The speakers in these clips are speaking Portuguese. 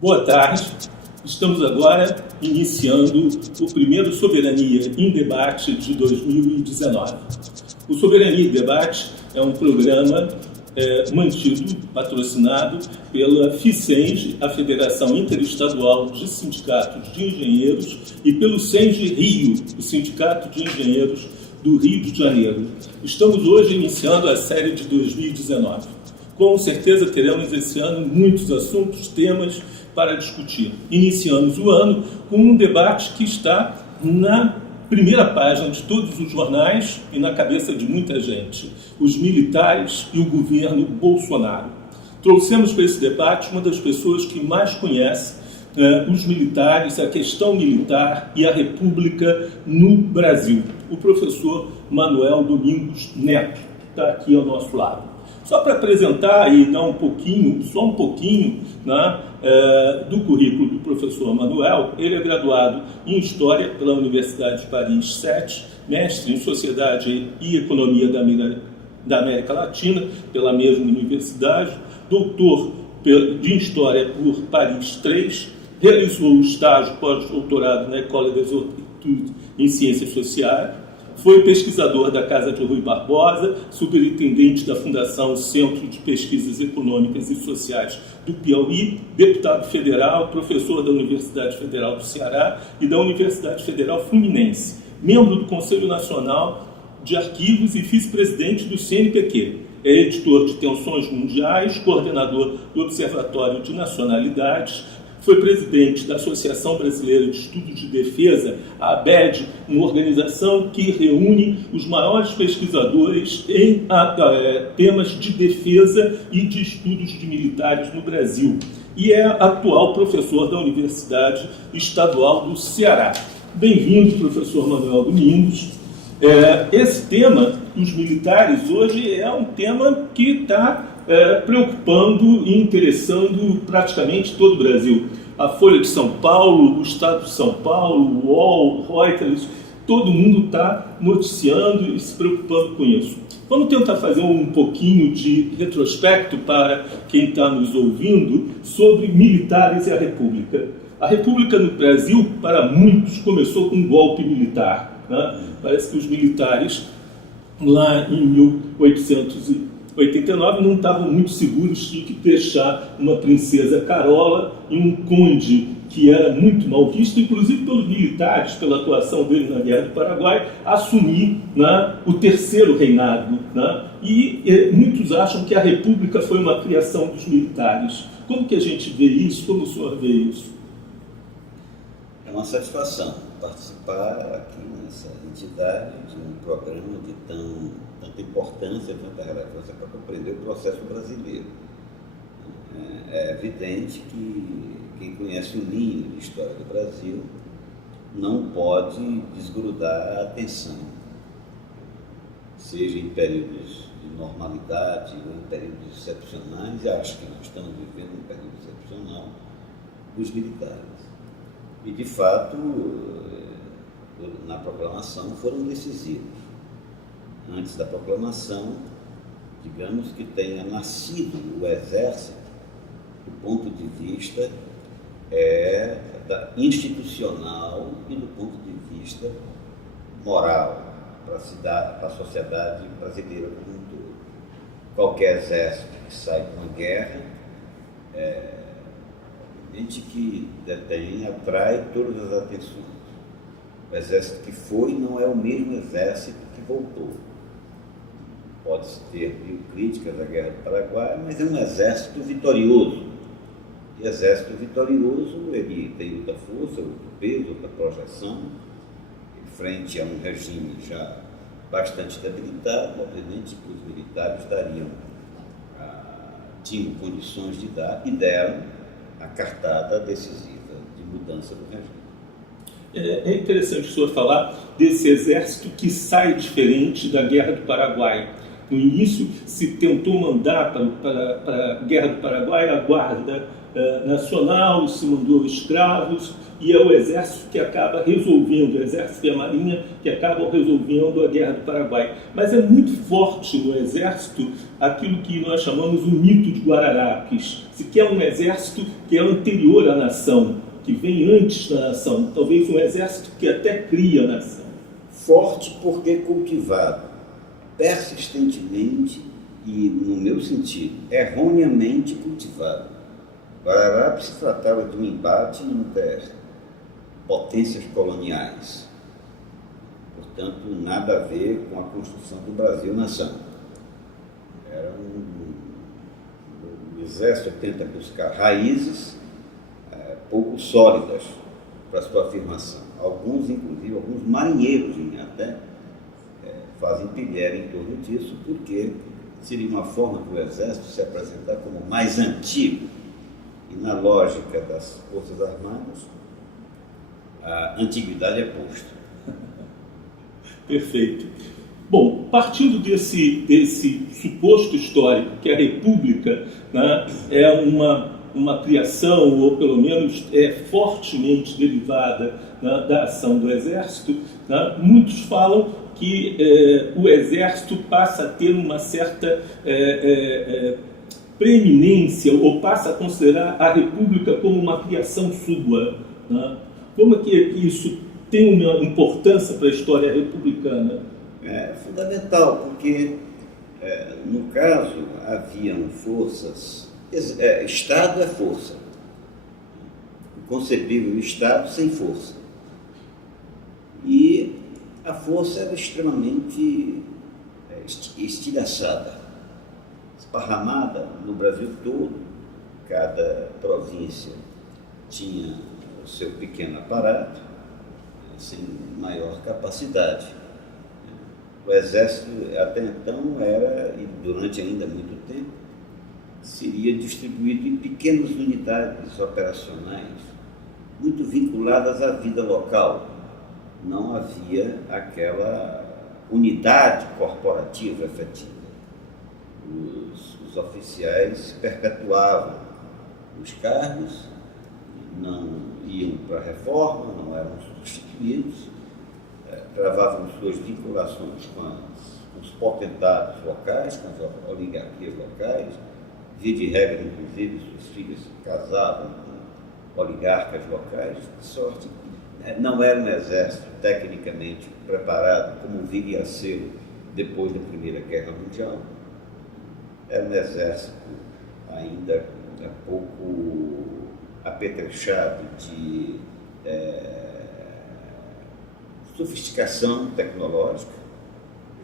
Boa tarde. Estamos agora iniciando o primeiro Soberania em Debate de 2019. O Soberania em Debate é um programa mantido, patrocinado pela FICENG, a Federação Interestadual de Sindicatos de Engenheiros, e pelo SENG Rio, o Sindicato de Engenheiros do Rio de Janeiro. Estamos hoje iniciando a série de 2019. Com certeza teremos esse ano muitos assuntos, temas para discutir. Iniciamos o ano com um debate que está na primeira página de todos os jornais e na cabeça de muita gente: os militares e o governo Bolsonaro. Trouxemos para esse debate uma das pessoas que mais conhece os militares, a questão militar e a República no Brasil, o professor Manuel Domingos Neto, que está aqui ao nosso lado. Só para apresentar e dar só um pouquinho, né, do currículo do professor Manuel, ele é graduado em História pela Universidade de Paris 7, mestre em Sociedade e Economia da América Latina pela mesma universidade, doutor de História por Paris 3, realizou o estágio pós-doutorado na École des Hautes Études em Ciências Sociais, foi pesquisador da Casa de Rui Barbosa, superintendente da Fundação Centro de Pesquisas Econômicas e Sociais do Piauí, deputado federal, professor da Universidade Federal do Ceará e da Universidade Federal Fluminense, membro do Conselho Nacional de Arquivos e vice-presidente do CNPq. É editor de Tensões Mundiais, coordenador do Observatório de Nacionalidades, foi presidente da Associação Brasileira de Estudos de Defesa, a ABED, uma organização que reúne os maiores pesquisadores em temas de defesa e de estudos de militares no Brasil. E é atual professor da Universidade Estadual do Ceará. Bem-vindo, professor Manuel Domingos. Esse tema dos militares hoje é um tema que está preocupando e interessando praticamente todo o Brasil. A Folha de São Paulo, o Estado de São Paulo, o UOL, Reuters, todo mundo está noticiando e se preocupando com isso. Vamos tentar fazer um pouquinho de retrospecto para quem está nos ouvindo sobre militares e a República. A República no Brasil, para muitos, começou com um golpe militar, né? Parece que os militares, lá em 1889, não estavam muito seguros de que deixar uma princesa Carola e um conde que era muito mal visto, inclusive pelos militares, pela atuação dele na Guerra do Paraguai, assumir, né, o terceiro reinado. Né? E muitos acham que a República foi uma criação dos militares. Como que a gente vê isso? Como o senhor vê isso? É uma satisfação participar aqui nessa entidade de um programa de tanta importância, tanta relevância para compreender o processo brasileiro. É evidente que quem conhece o livro de História do Brasil não pode desgrudar a atenção, seja em períodos de normalidade ou em períodos excepcionais, e acho que nós estamos vivendo um período excepcional, dos militares. E, de fato, na proclamação foram decisivos. Antes da proclamação, digamos que tenha nascido o Exército do ponto de vista institucional e do ponto de vista moral para a sociedade brasileira como um todo. Qualquer exército que sai de uma guerra gente que atrai todas as atenções. O exército que foi não é o mesmo exército que voltou. Pode-se ter críticas da Guerra do Paraguai, mas é um exército vitorioso. E exército vitorioso, ele tem outra força, outro peso, outra projeção, frente a um regime já bastante debilitado, obviamente que os militares tinham condições de dar e deram a cartada decisiva de mudança do regime. É interessante o senhor falar desse exército que sai diferente da Guerra do Paraguai. No início, se tentou mandar para a Guerra do Paraguai a Guarda Nacional, se mandou escravos, e é o Exército que acaba resolvendo, o Exército e a Marinha que acabam resolvendo a Guerra do Paraguai. Mas é muito forte no Exército aquilo que nós chamamos o mito de Guararapes, que é um exército que é anterior à nação, que vem antes da nação, talvez um exército que até cria a nação. Forte porque cultivado persistentemente e, no meu sentido, erroneamente cultivado. Guararapes se tratava de um embate entre potências coloniais, portanto, nada a ver com a construção do Brasil-nação. Era o exército tenta buscar raízes pouco sólidas para sua afirmação. Alguns, inclusive, alguns marinheiros até fazem pilhéria em torno disso, porque seria uma forma do exército se apresentar como mais antigo. E na lógica das Forças Armadas, a antiguidade é posta. Perfeito. Bom, partindo desse suposto histórico, que a República, né, é uma criação, ou pelo menos é fortemente derivada, né, da ação do Exército, né, muitos falam que o Exército passa a ter uma certa preeminência, ou passa a considerar a República como uma criação sua. Né? Como é que isso tem uma importância para a história republicana? É fundamental, porque, no caso, haviam forças. Estado é força. Inconcebível o Estado sem força. E a força era extremamente estilhaçada, esparramada no Brasil todo. Cada província tinha o seu pequeno aparato, sem maior capacidade. O Exército, até então, era, e durante ainda muito tempo, seria distribuído em pequenas unidades operacionais, muito vinculadas à vida local. Não havia aquela unidade corporativa efetiva. Os oficiais perpetuavam os cargos, não iam para a reforma, não eram substituídos, travavam suas vinculações com os potentados locais, com as oligarquias locais. Via de regra, inclusive, suas filhas se casavam com oligarcas locais, de sorte que não era um exército tecnicamente preparado como viria a ser depois da Primeira Guerra Mundial. Era um exército ainda pouco apetrechado de sofisticação tecnológica,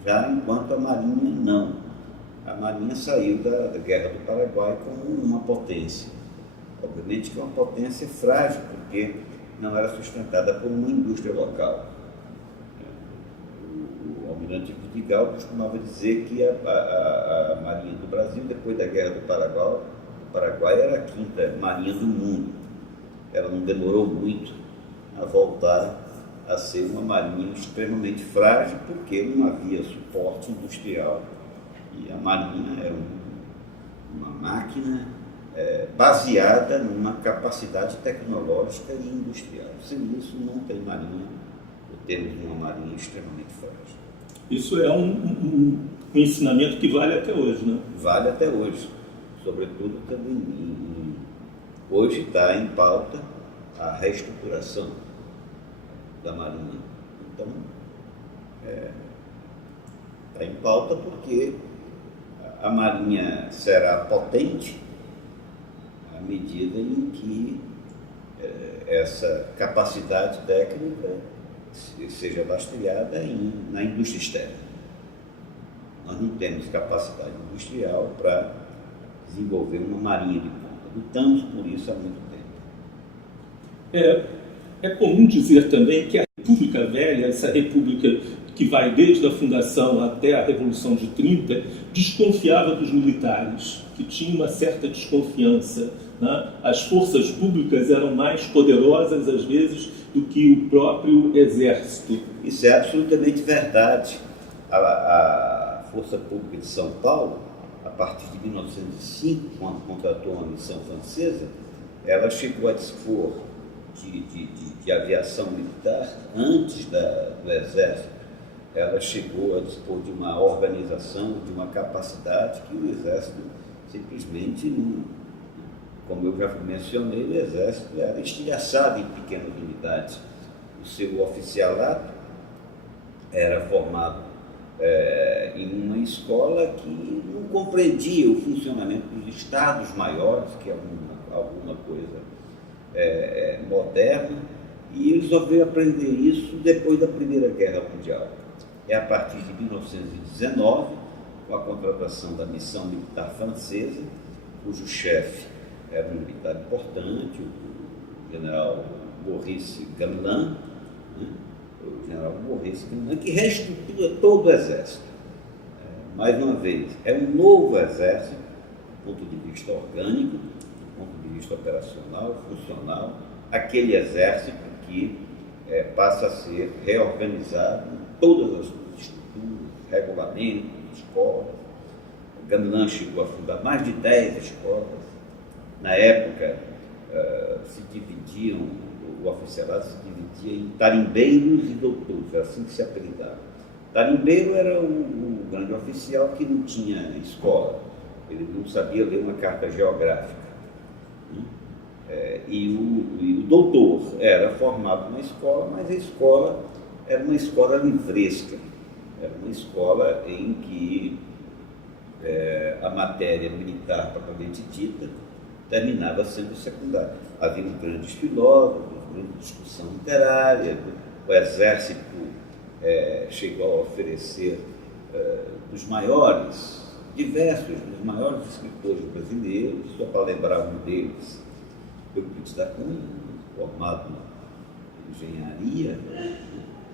já enquanto a Marinha não. A Marinha saiu da Guerra do Paraguai como uma potência. Obviamente que é uma potência frágil, porque não era sustentada por uma indústria local. O almirante Vidigal costumava dizer que a Marinha do Brasil, depois da Guerra do Paraguai era a quinta Marinha do mundo. Ela não demorou muito a voltar a ser uma marinha extremamente frágil, porque não havia suporte industrial. E a marinha era uma máquina baseada numa capacidade tecnológica e industrial. Sem isso, não tem marinha, ou temos uma marinha extremamente frágil. Isso é um ensinamento que vale até hoje, né? Vale até hoje. Sobretudo também hoje está em pauta a reestruturação da Marinha. Então, está em pauta porque a Marinha será potente à medida em que essa capacidade técnica seja lastreada na indústria externa. Nós não temos capacidade industrial para desenvolver uma marinha de ponta. Lutamos por isso há muito tempo. É comum dizer também que a República Velha, essa república que vai desde a fundação até a Revolução de 30, desconfiava dos militares, que tinha uma certa desconfiança. Né? As forças públicas eram mais poderosas, às vezes, do que o próprio exército. Isso é absolutamente verdade. A Força Pública de São Paulo, a partir de 1905, quando contratou uma missão francesa, ela chegou a dispor de aviação militar antes do Exército. Ela chegou a dispor de uma organização, de uma capacidade que o Exército simplesmente não. Como eu já mencionei, o Exército era estilhaçado em pequenas unidades. O seu oficialato era formado em uma escola que não compreendia o funcionamento dos estados maiores, que é alguma coisa moderna, e ele só veio aprender isso depois da Primeira Guerra Mundial. É a partir de 1919, com a contratação da missão militar francesa, cujo chefe era um militar importante, o general Maurice Gamelin, que reestrutura todo o Exército. Mais uma vez, é um novo Exército, do ponto de vista orgânico, do ponto de vista operacional, funcional, aquele Exército que passa a ser reorganizado em todas as estruturas, regulamentos, escolas. O Gamelin chegou a fundar mais de 10 escolas. Na época, o oficialato se dividia em tarimbeiros e doutores, era assim que se apelidava. Tarimbeiro era o grande oficial que não tinha escola, ele não sabia ler uma carta geográfica. E o doutor era formado na escola, mas a escola era uma escola livresca, era uma escola em que a matéria militar propriamente dita terminava sendo secundária. Havia grandes filósofos, grande discussão literária, o Exército chegou a oferecer dos maiores escritores brasileiros, só para lembrar um deles, Euclides da Cunha, formado em engenharia,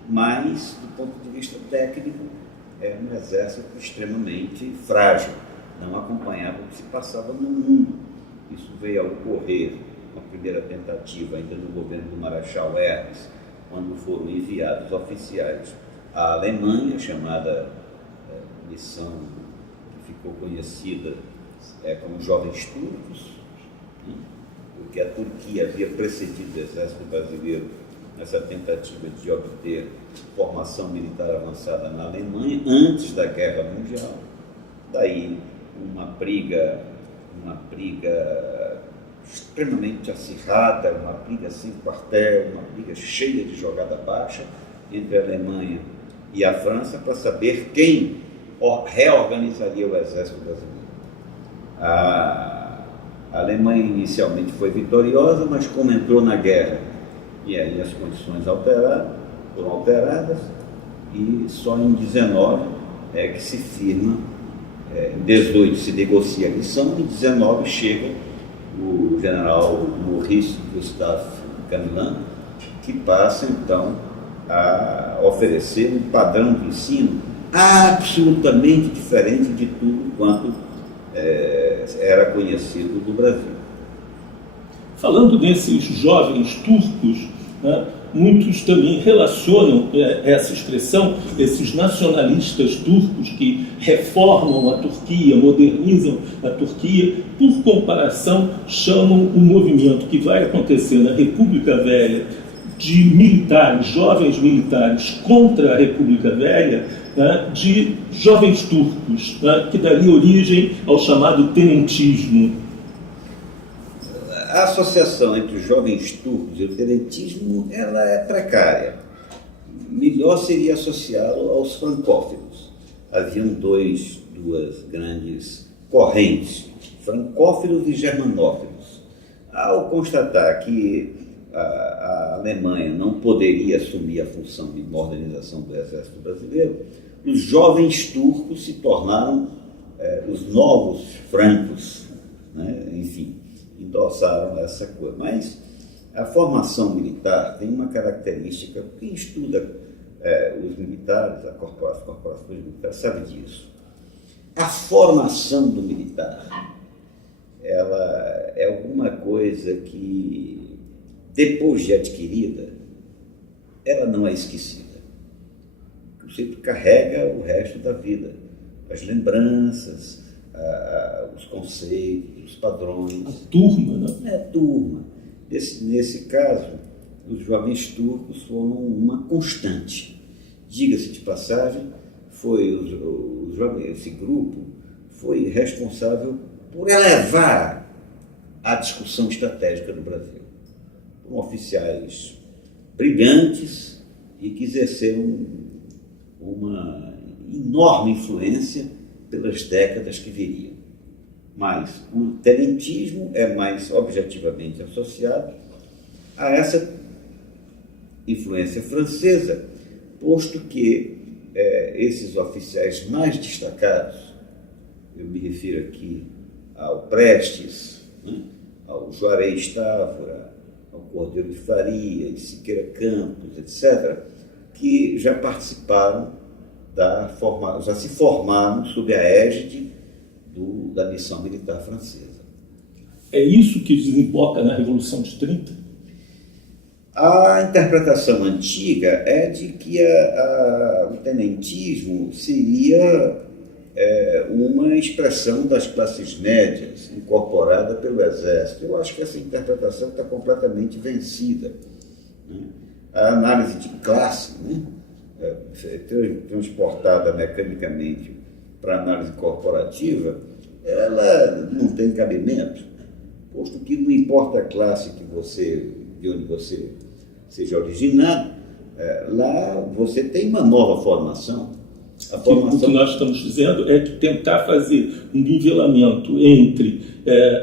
mas, do ponto de vista técnico, era um exército extremamente frágil, não acompanhava o que se passava no mundo. Isso veio a ocorrer uma primeira tentativa ainda no governo do Marechal Hermes, quando foram enviados oficiais à Alemanha, chamada missão que ficou conhecida como Jovens Turcos, porque a Turquia havia precedido o exército brasileiro nessa tentativa de obter formação militar avançada na Alemanha antes da Guerra Mundial. Daí uma briga extremamente acirrada, uma briga sem quartel, uma briga cheia de jogada baixa entre a Alemanha e a França para saber quem reorganizaria o exército brasileiro. A Alemanha inicialmente foi vitoriosa, mas como entrou na guerra, e aí as condições foram alteradas, e só em 19 é que se firma, em 18 se negocia a missão, em 19 chega o general Maurice Gustave Gamelin, que passa então a oferecer um padrão de ensino absolutamente diferente de tudo quanto era conhecido do Brasil. Falando desses jovens turcos, né, muitos também relacionam essa expressão, esses nacionalistas turcos que reformam a Turquia, modernizam a Turquia, por comparação, chamam o movimento que vai acontecer na República Velha de militares, jovens militares contra a República Velha, né, de jovens turcos, né, que daria origem ao chamado tenentismo. A associação entre os jovens turcos e o tenentismo ela é precária. Melhor seria associá-lo aos francófilos. Haviam duas grandes correntes, francófilos e germanófilos. Ao constatar que a Alemanha não poderia assumir a função de modernização do exército brasileiro, os jovens turcos se tornaram os novos francos, né? Enfim, endossaram essa coisa. Mas a formação militar tem uma característica, quem estuda os militares, as corporações militares, sabe disso. A formação do militar, ela é alguma coisa que, depois de adquirida, ela não é esquecida. O sujeito carrega o resto da vida as lembranças, os conceitos, os padrões. A turma, né? É a turma. Nesse caso, os jovens turcos foram uma constante. Diga-se de passagem, esse grupo foi responsável por elevar a discussão estratégica do Brasil. Foram oficiais brilhantes e que exerceram uma enorme influência pelas décadas que viriam. Mas o tenentismo é mais objetivamente associado a essa influência francesa, posto que esses oficiais mais destacados, eu me refiro aqui ao Prestes, né, ao Juarez Távora, ao Cordeiro de Faria, Siqueira Campos, etc., que já participaram já se formaram sob a égide da missão militar francesa. É isso que desemboca na Revolução de 30? A interpretação antiga é de que o tenentismo seria uma expressão das classes médias incorporada pelo Exército. Eu acho que essa interpretação está completamente vencida, né? A análise de classe, né, transportada mecanicamente para a análise corporativa, ela não tem cabimento, posto que não importa a classe de onde você seja originado, lá você tem uma nova formação. O que nós estamos dizendo é que tentar fazer um nivelamento entre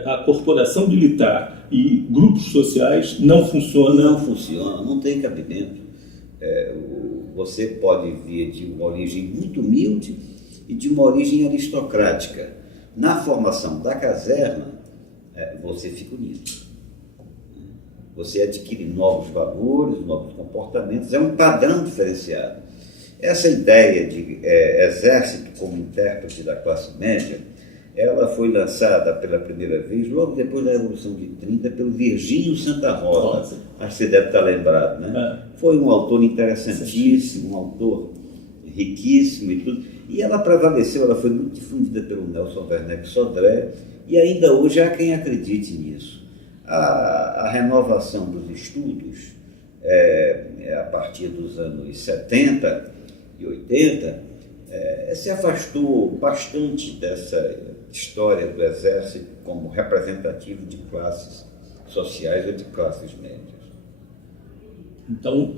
a corporação militar e grupos sociais não funciona. Não funciona, não tem cabimento. Você pode vir de uma origem muito humilde e de uma origem aristocrática. Na formação da caserna, você fica unido. Você adquire novos valores, novos comportamentos, é um padrão diferenciado. Essa ideia de exército como intérprete da classe média, ela foi lançada pela primeira vez logo depois da Revolução de 30 pelo Virgínio Santa Rosa. Acho que você deve estar lembrado, né? Foi um autor interessantíssimo, um autor riquíssimo e tudo. E ela prevaleceu, ela foi muito difundida pelo Nelson Werneck Sodré, e ainda hoje há quem acredite nisso. A renovação dos estudos, a partir dos anos 70 e 80, se afastou bastante dessa história do Exército como representativo de classes sociais ou de classes médias. Então,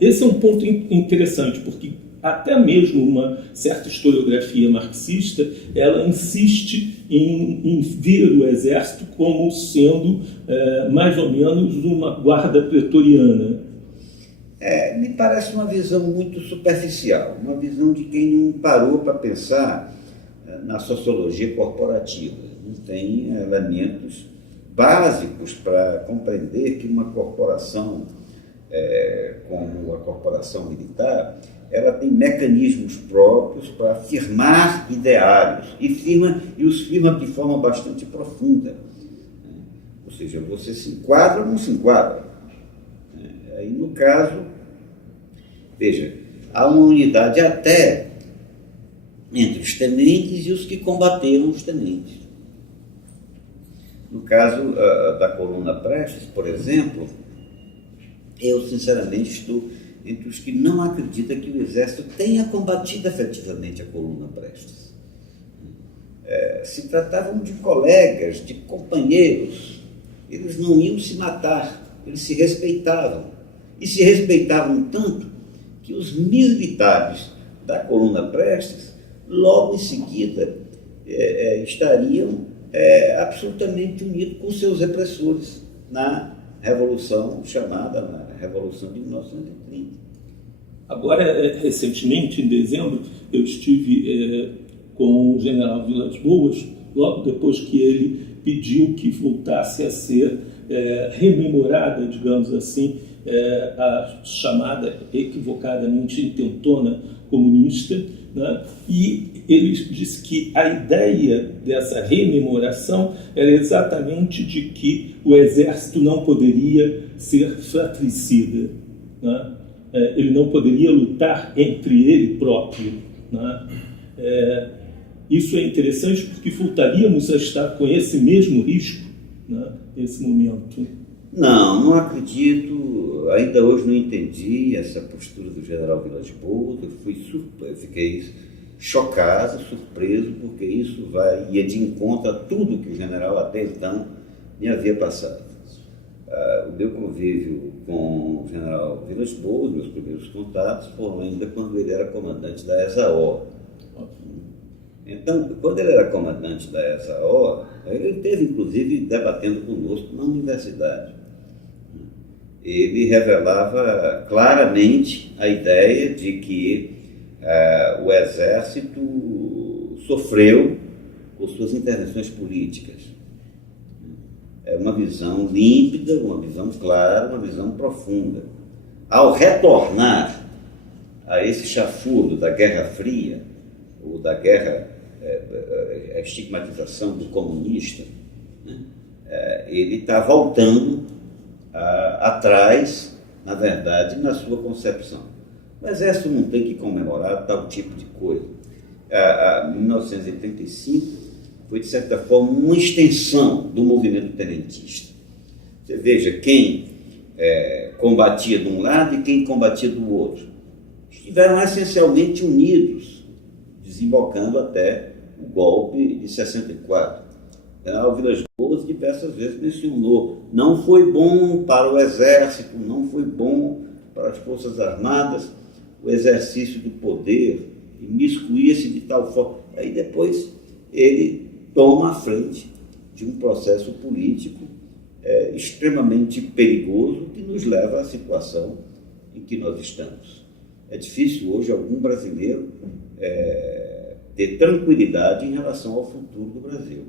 esse é um ponto interessante, porque até mesmo uma certa historiografia marxista, ela insiste em ver o Exército como sendo mais ou menos uma guarda pretoriana. Me parece uma visão muito superficial, uma visão de quem não parou para pensar na sociologia corporativa. Não tem elementos básicos para compreender que uma corporação, como a corporação militar, ela tem mecanismos próprios para afirmar ideários e os firma de forma bastante profunda. Ou seja, você se enquadra ou não se enquadra. Aí, no caso, veja, há uma unidade até entre os tenentes e os que combateram os tenentes. No caso da coluna Prestes, por exemplo, eu sinceramente estou entre os que não acreditam que o Exército tenha combatido efetivamente a coluna Prestes. Se tratavam de colegas, de companheiros, eles não iam se matar, eles se respeitavam. E se respeitavam tanto que os militares da coluna Prestes, logo em seguida, estariam absolutamente unidos com seus repressores na revolução chamada Revolução de 1930. Agora, recentemente, em dezembro, eu estive com o general Vilas Boas, logo depois que ele pediu que voltasse a ser rememorada, digamos assim, a chamada equivocadamente intentona comunista, né? E ele disse que a ideia dessa rememoração era exatamente de que o Exército não poderia ser fratricida, né? Ele não poderia lutar entre ele próprio, né? Isso é interessante porque voltaríamos a estar com esse mesmo risco, né, nesse momento. Não acredito. Ainda hoje não entendi essa postura do general Vilas Boas. Eu fiquei chocado, surpreso, porque isso ia de encontro a tudo que o general até então me havia passado. O meu convívio com o general Vilas Boas, meus primeiros contatos, foram ainda quando ele era comandante da ESAO. Então, quando ele era comandante da ESAO, ele esteve, inclusive, debatendo conosco na universidade. Ele revelava claramente a ideia de que o Exército sofreu com suas intervenções políticas. É uma visão límpida, uma visão clara, uma visão profunda. Ao retornar a esse chafurdo da Guerra Fria, ou da guerra, a estigmatização do comunista, né? Ele está voltando atrás, na verdade, na sua concepção. O Exército não tem que comemorar tal tipo de coisa. 1985 foi, de certa forma, uma extensão do movimento tenentista. Você veja quem combatia de um lado e quem combatia do outro. Estiveram essencialmente unidos, desembocando até o golpe de 64. O Vilas Boas diversas vezes mencionou: não foi bom para o Exército, não foi bom para as Forças Armadas o exercício do poder, imiscuir-se de tal forma. Aí depois ele toma a frente de um processo político extremamente perigoso que nos leva à situação em que nós estamos. É difícil hoje algum brasileiro ter tranquilidade em relação ao futuro do Brasil.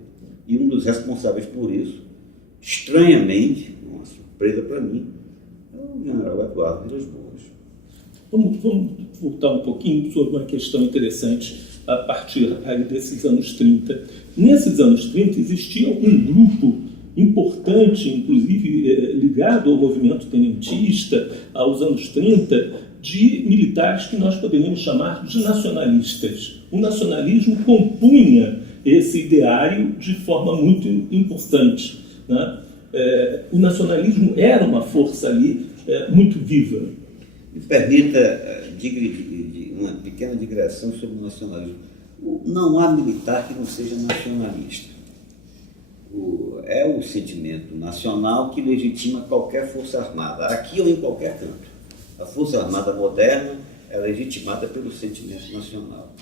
E um dos responsáveis por isso, estranhamente, uma surpresa para mim, é o general Eduardo Vilas Boas. Vamos voltar um pouquinho sobre uma questão interessante a partir desses anos 30. Nesses anos 30 existia um grupo importante, inclusive ligado ao movimento tenentista, aos anos 30, de militares que nós poderíamos chamar de nacionalistas. O nacionalismo compunha esse ideário de forma muito importante, né? O nacionalismo era uma força ali muito viva. Me permita uma pequena digressão sobre o nacionalismo. Não há militar que não seja nacionalista. É o sentimento nacional que legitima qualquer força armada, aqui ou em qualquer canto. A força armada moderna é legitimada pelo sentimento nacional.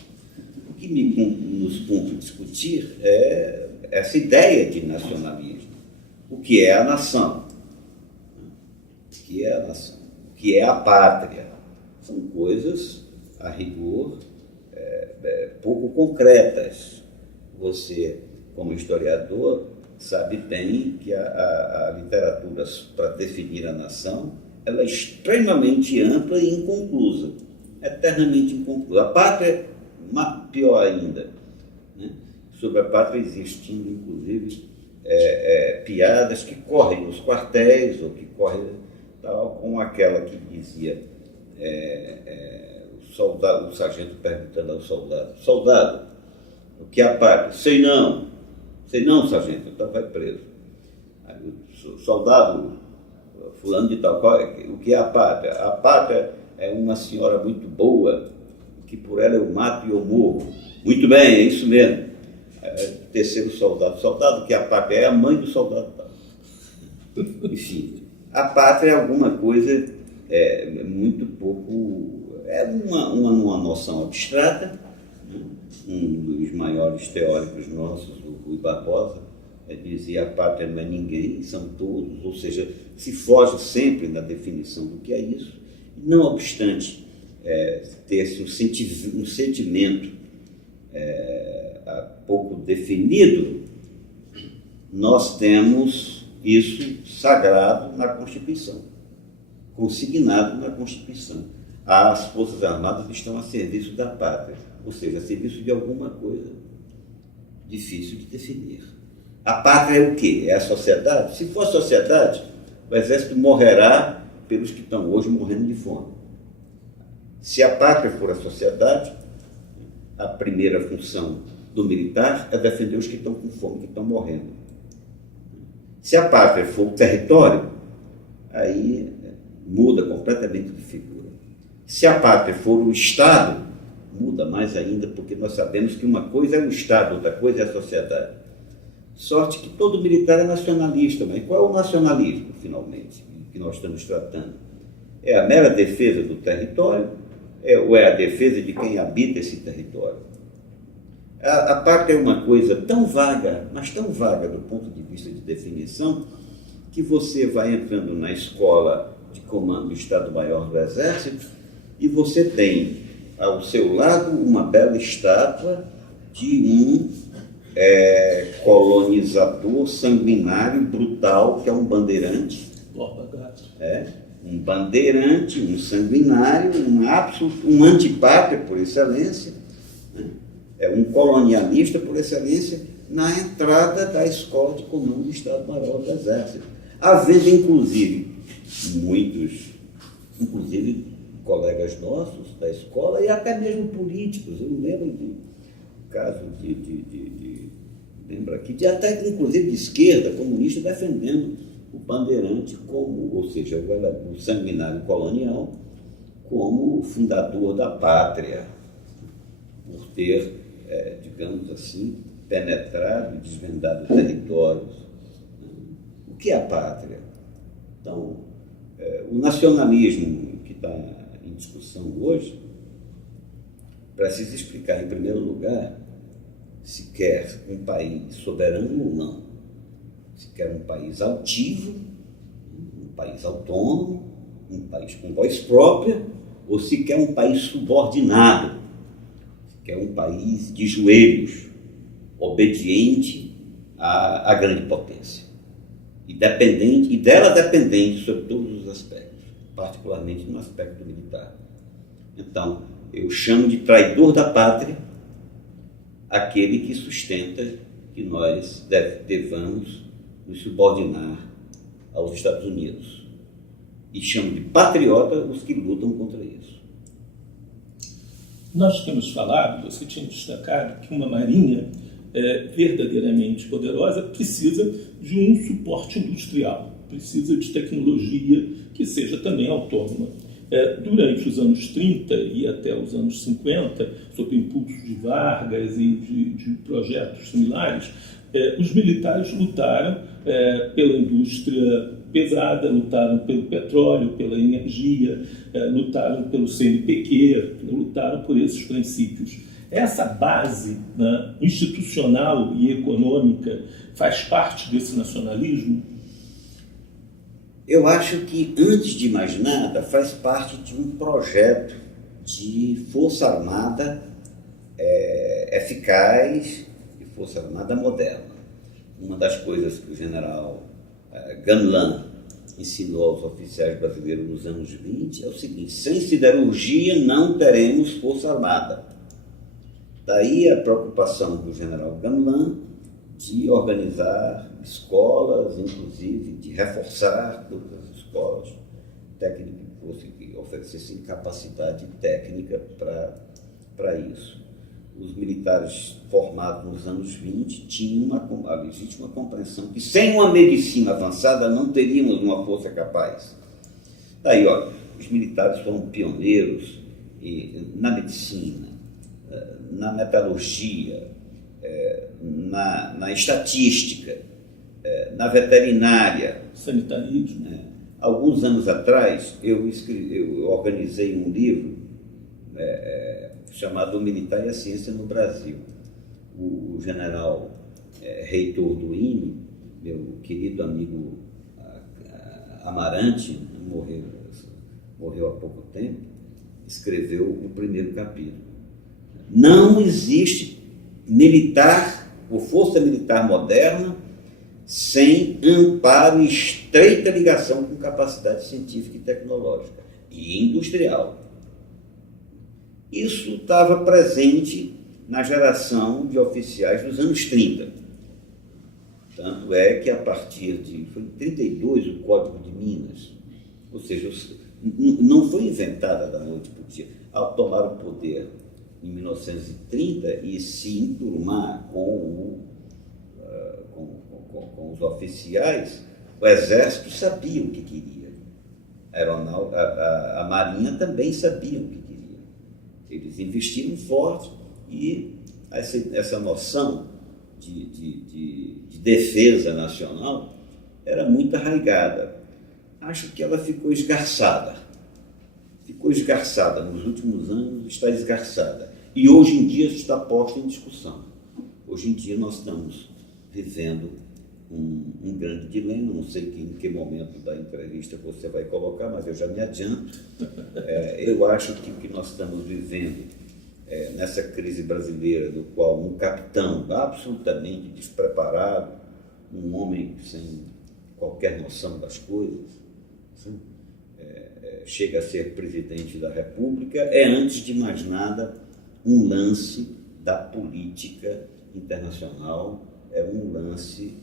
O que nos cumpre discutir é essa ideia de nacionalismo. O que é a nação? O que é a nação? O que é a pátria? São coisas, a rigor, pouco concretas. Você, como historiador, sabe bem que a literatura para definir a nação ela é extremamente ampla e inconclusa, eternamente inconclusa. A pátria, pior ainda, né? Sobre a pátria existindo, inclusive, piadas que correm nos quartéis, ou que correm tal, como aquela que dizia o sargento perguntando ao soldado, o que é a pátria? Sei não, sargento, então vai preso. Aí o soldado, fulano de tal, o que é a pátria? A pátria é uma senhora muito boa, que por ela eu mato e eu morro. Muito bem, é isso mesmo. Terceiro soldado, que a pátria é a mãe do soldado. Enfim, a pátria é alguma coisa muito pouco... É uma noção abstrata. Um dos maiores teóricos nossos, o Rui Barbosa, dizia: a pátria não é ninguém, são todos, ou seja, se foge sempre na definição do que é isso. Não obstante ter-se um sentimento pouco definido, nós temos isso sagrado na Constituição, consignado na Constituição. As Forças Armadas estão a serviço da pátria, ou seja, a serviço de alguma coisa difícil de definir. A pátria é o quê? É a sociedade? Se for a sociedade, o Exército morrerá pelos que estão hoje morrendo de fome. Se a pátria for a sociedade, a primeira função do militar é defender os que estão com fome, que estão morrendo. Se a pátria for o território, aí muda completamente de figura. Se a pátria for o Estado, muda mais ainda, porque nós sabemos que uma coisa é o Estado, outra coisa é a sociedade. Sorte que todo militar é nacionalista, mas qual é o nacionalismo, finalmente, que nós estamos tratando? É a mera defesa do território, ou é a defesa de quem habita esse território? A pátria é uma coisa tão vaga, mas tão vaga do ponto de vista de definição, que você vai entrando na escola de comando do Estado-Maior do Exército e você tem ao seu lado uma bela estátua de um colonizador sanguinário, brutal, que é um bandeirante. Um bandeirante, um sanguinário, um antipátria por excelência, né? É um colonialista por excelência na entrada da escola de comando do Estado-Maior do Exército. Havendo, inclusive, muitos, inclusive colegas nossos da escola e até mesmo políticos. Eu lembro de caso lembro aqui, de até inclusive de esquerda, comunista, defendendo o bandeirante como, ou seja, o sanguinário colonial, como o fundador da pátria, por ter, digamos assim, penetrado e desvendado territórios. O que é a pátria? Então, o nacionalismo que está em discussão hoje precisa explicar, em primeiro lugar, se quer um país soberano ou não, se quer um país altivo, um país autônomo, um país com voz própria, ou se quer um país subordinado, se quer um país de joelhos, obediente à grande potência, e dela dependente sobre todos os aspectos, particularmente no aspecto militar. Então, eu chamo de traidor da pátria aquele que sustenta que nós devamos nos subordinar aos Estados Unidos. E chamo de patriota os que lutam contra isso. Nós temos falado, você tinha destacado, que uma marinha verdadeiramente poderosa precisa de um suporte industrial, precisa de tecnologia que seja também autônoma. Durante os anos 30 e até os anos 50, sob o impulso de Vargas e de projetos similares, os militares lutaram pela indústria pesada, lutaram pelo petróleo, pela energia, lutaram pelo CNPq, lutaram por esses princípios. Essa base, né, institucional e econômica faz parte desse nacionalismo? Eu acho que, antes de mais nada, faz parte de um projeto de força armada eficaz e força armada moderna. Uma das coisas que o general Gamelin ensinou aos oficiais brasileiros nos anos 20 é o seguinte: sem siderurgia não teremos força armada. Daí a preocupação do general Gamelin de organizar escolas, inclusive de reforçar todas as escolas técnicas que oferecessem capacidade técnica para isso. Os militares formados nos anos 20 tinham a legítima compreensão que sem uma medicina avançada não teríamos uma força capaz. Daí, os militares foram pioneiros na medicina, na metalurgia, na estatística, na veterinária. Sanitarismo. Alguns anos atrás, eu organizei um livro chamado O Militar e a Ciência no Brasil. O general reitor do INE, meu querido amigo Amarante, morreu há pouco tempo, escreveu o primeiro capítulo. Não existe militar ou força militar moderna sem amparo e estreita ligação com capacidade científica e tecnológica e industrial. Isso estava presente na geração de oficiais dos anos 30. Tanto é que a partir foi em 32 o Código de Minas, ou seja, não foi inventada da noite para o dia. Ao tomar o poder em 1930 e se enturmar com os oficiais, o Exército sabia o que queria. A Marinha também sabia o que queria. Eles investiram forte e essa noção de defesa nacional era muito arraigada. Acho que ela ficou esgarçada. Nos últimos anos está esgarçada. E hoje em dia está posta em discussão. Hoje em dia nós estamos vivendo um grande dilema, não sei em que momento da entrevista você vai colocar, mas eu já me adianto. Eu acho que o que nós estamos vivendo nessa crise brasileira, no qual um capitão absolutamente despreparado, um homem sem qualquer noção das coisas, chega a ser presidente da República, é, antes de mais nada, um lance da política internacional, é um lance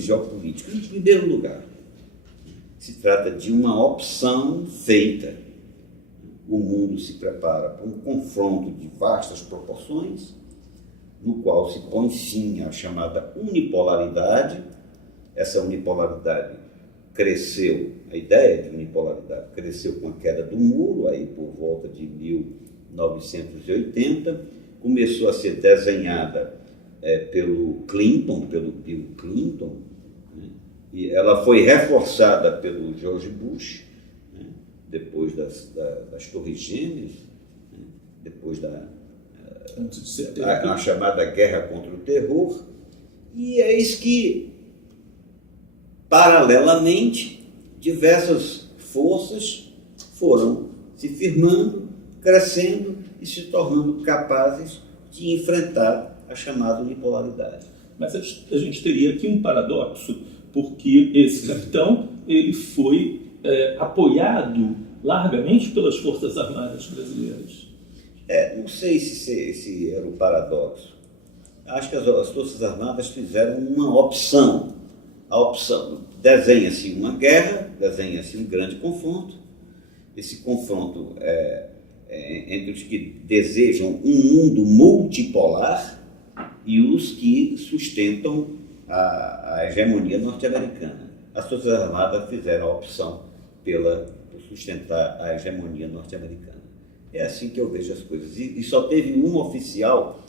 geopolítico. Em primeiro lugar, se trata de uma opção feita. O mundo se prepara para um confronto de vastas proporções, no qual se põe fim à chamada unipolaridade. Essa unipolaridade cresceu, a ideia de unipolaridade cresceu com a queda do muro, aí por volta de 1980, começou a ser desenhada pelo Bill Clinton, né? E ela foi reforçada pelo George Bush, né? Depois das Torres Gêmeas, né? Depois da chamada Guerra contra o Terror, e é isso que, paralelamente, diversas forças foram se firmando, crescendo e se tornando capazes de enfrentar a chamada unipolaridade. Mas a gente teria aqui um paradoxo, porque esse capitão ele foi apoiado largamente pelas Forças Armadas brasileiras. Não sei se esse era o paradoxo. Acho que as Forças Armadas fizeram uma opção. A opção, desenha-se uma guerra, desenha-se um grande confronto. Esse confronto entre os que desejam um mundo multipolar e os que sustentam a hegemonia norte-americana. As Forças Armadas fizeram a opção por sustentar a hegemonia norte-americana. É assim que eu vejo as coisas. E só teve um oficial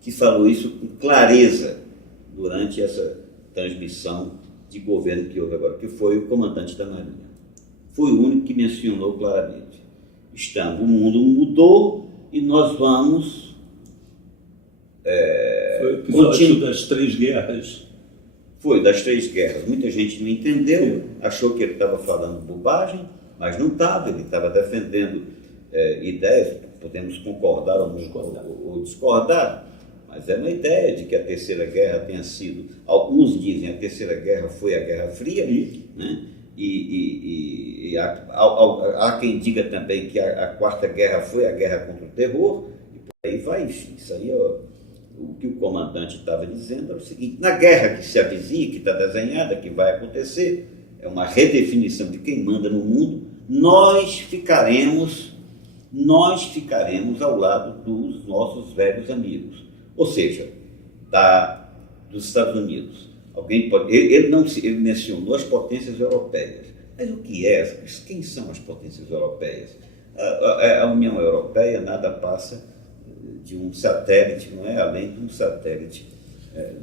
que falou isso com clareza durante essa transmissão de governo que houve agora, que foi o comandante da Marinha. Foi o único que mencionou claramente. O mundo mudou e nós vamos... Foi o episódio das 3 guerras. Foi, das 3 guerras. Muita gente não entendeu, achou que ele estava falando bobagem, mas não estava. Ele estava defendendo ideias, podemos concordar ou discordar, mas é uma ideia de que a Terceira Guerra tenha sido... Alguns dizem que a Terceira Guerra foi a Guerra Fria, né? E há quem diga também que a Quarta Guerra foi a Guerra contra o Terror, e por aí vai, enfim. Isso aí o que o comandante estava dizendo era o seguinte: na guerra que se avizinha, que está desenhada, que vai acontecer, é uma redefinição de quem manda no mundo, nós ficaremos ao lado dos nossos velhos amigos, ou seja, dos Estados Unidos. Ele mencionou as potências europeias. Mas o que é? Quem são as potências europeias? A União Europeia nada passa de um satélite, não é? Além de um satélite.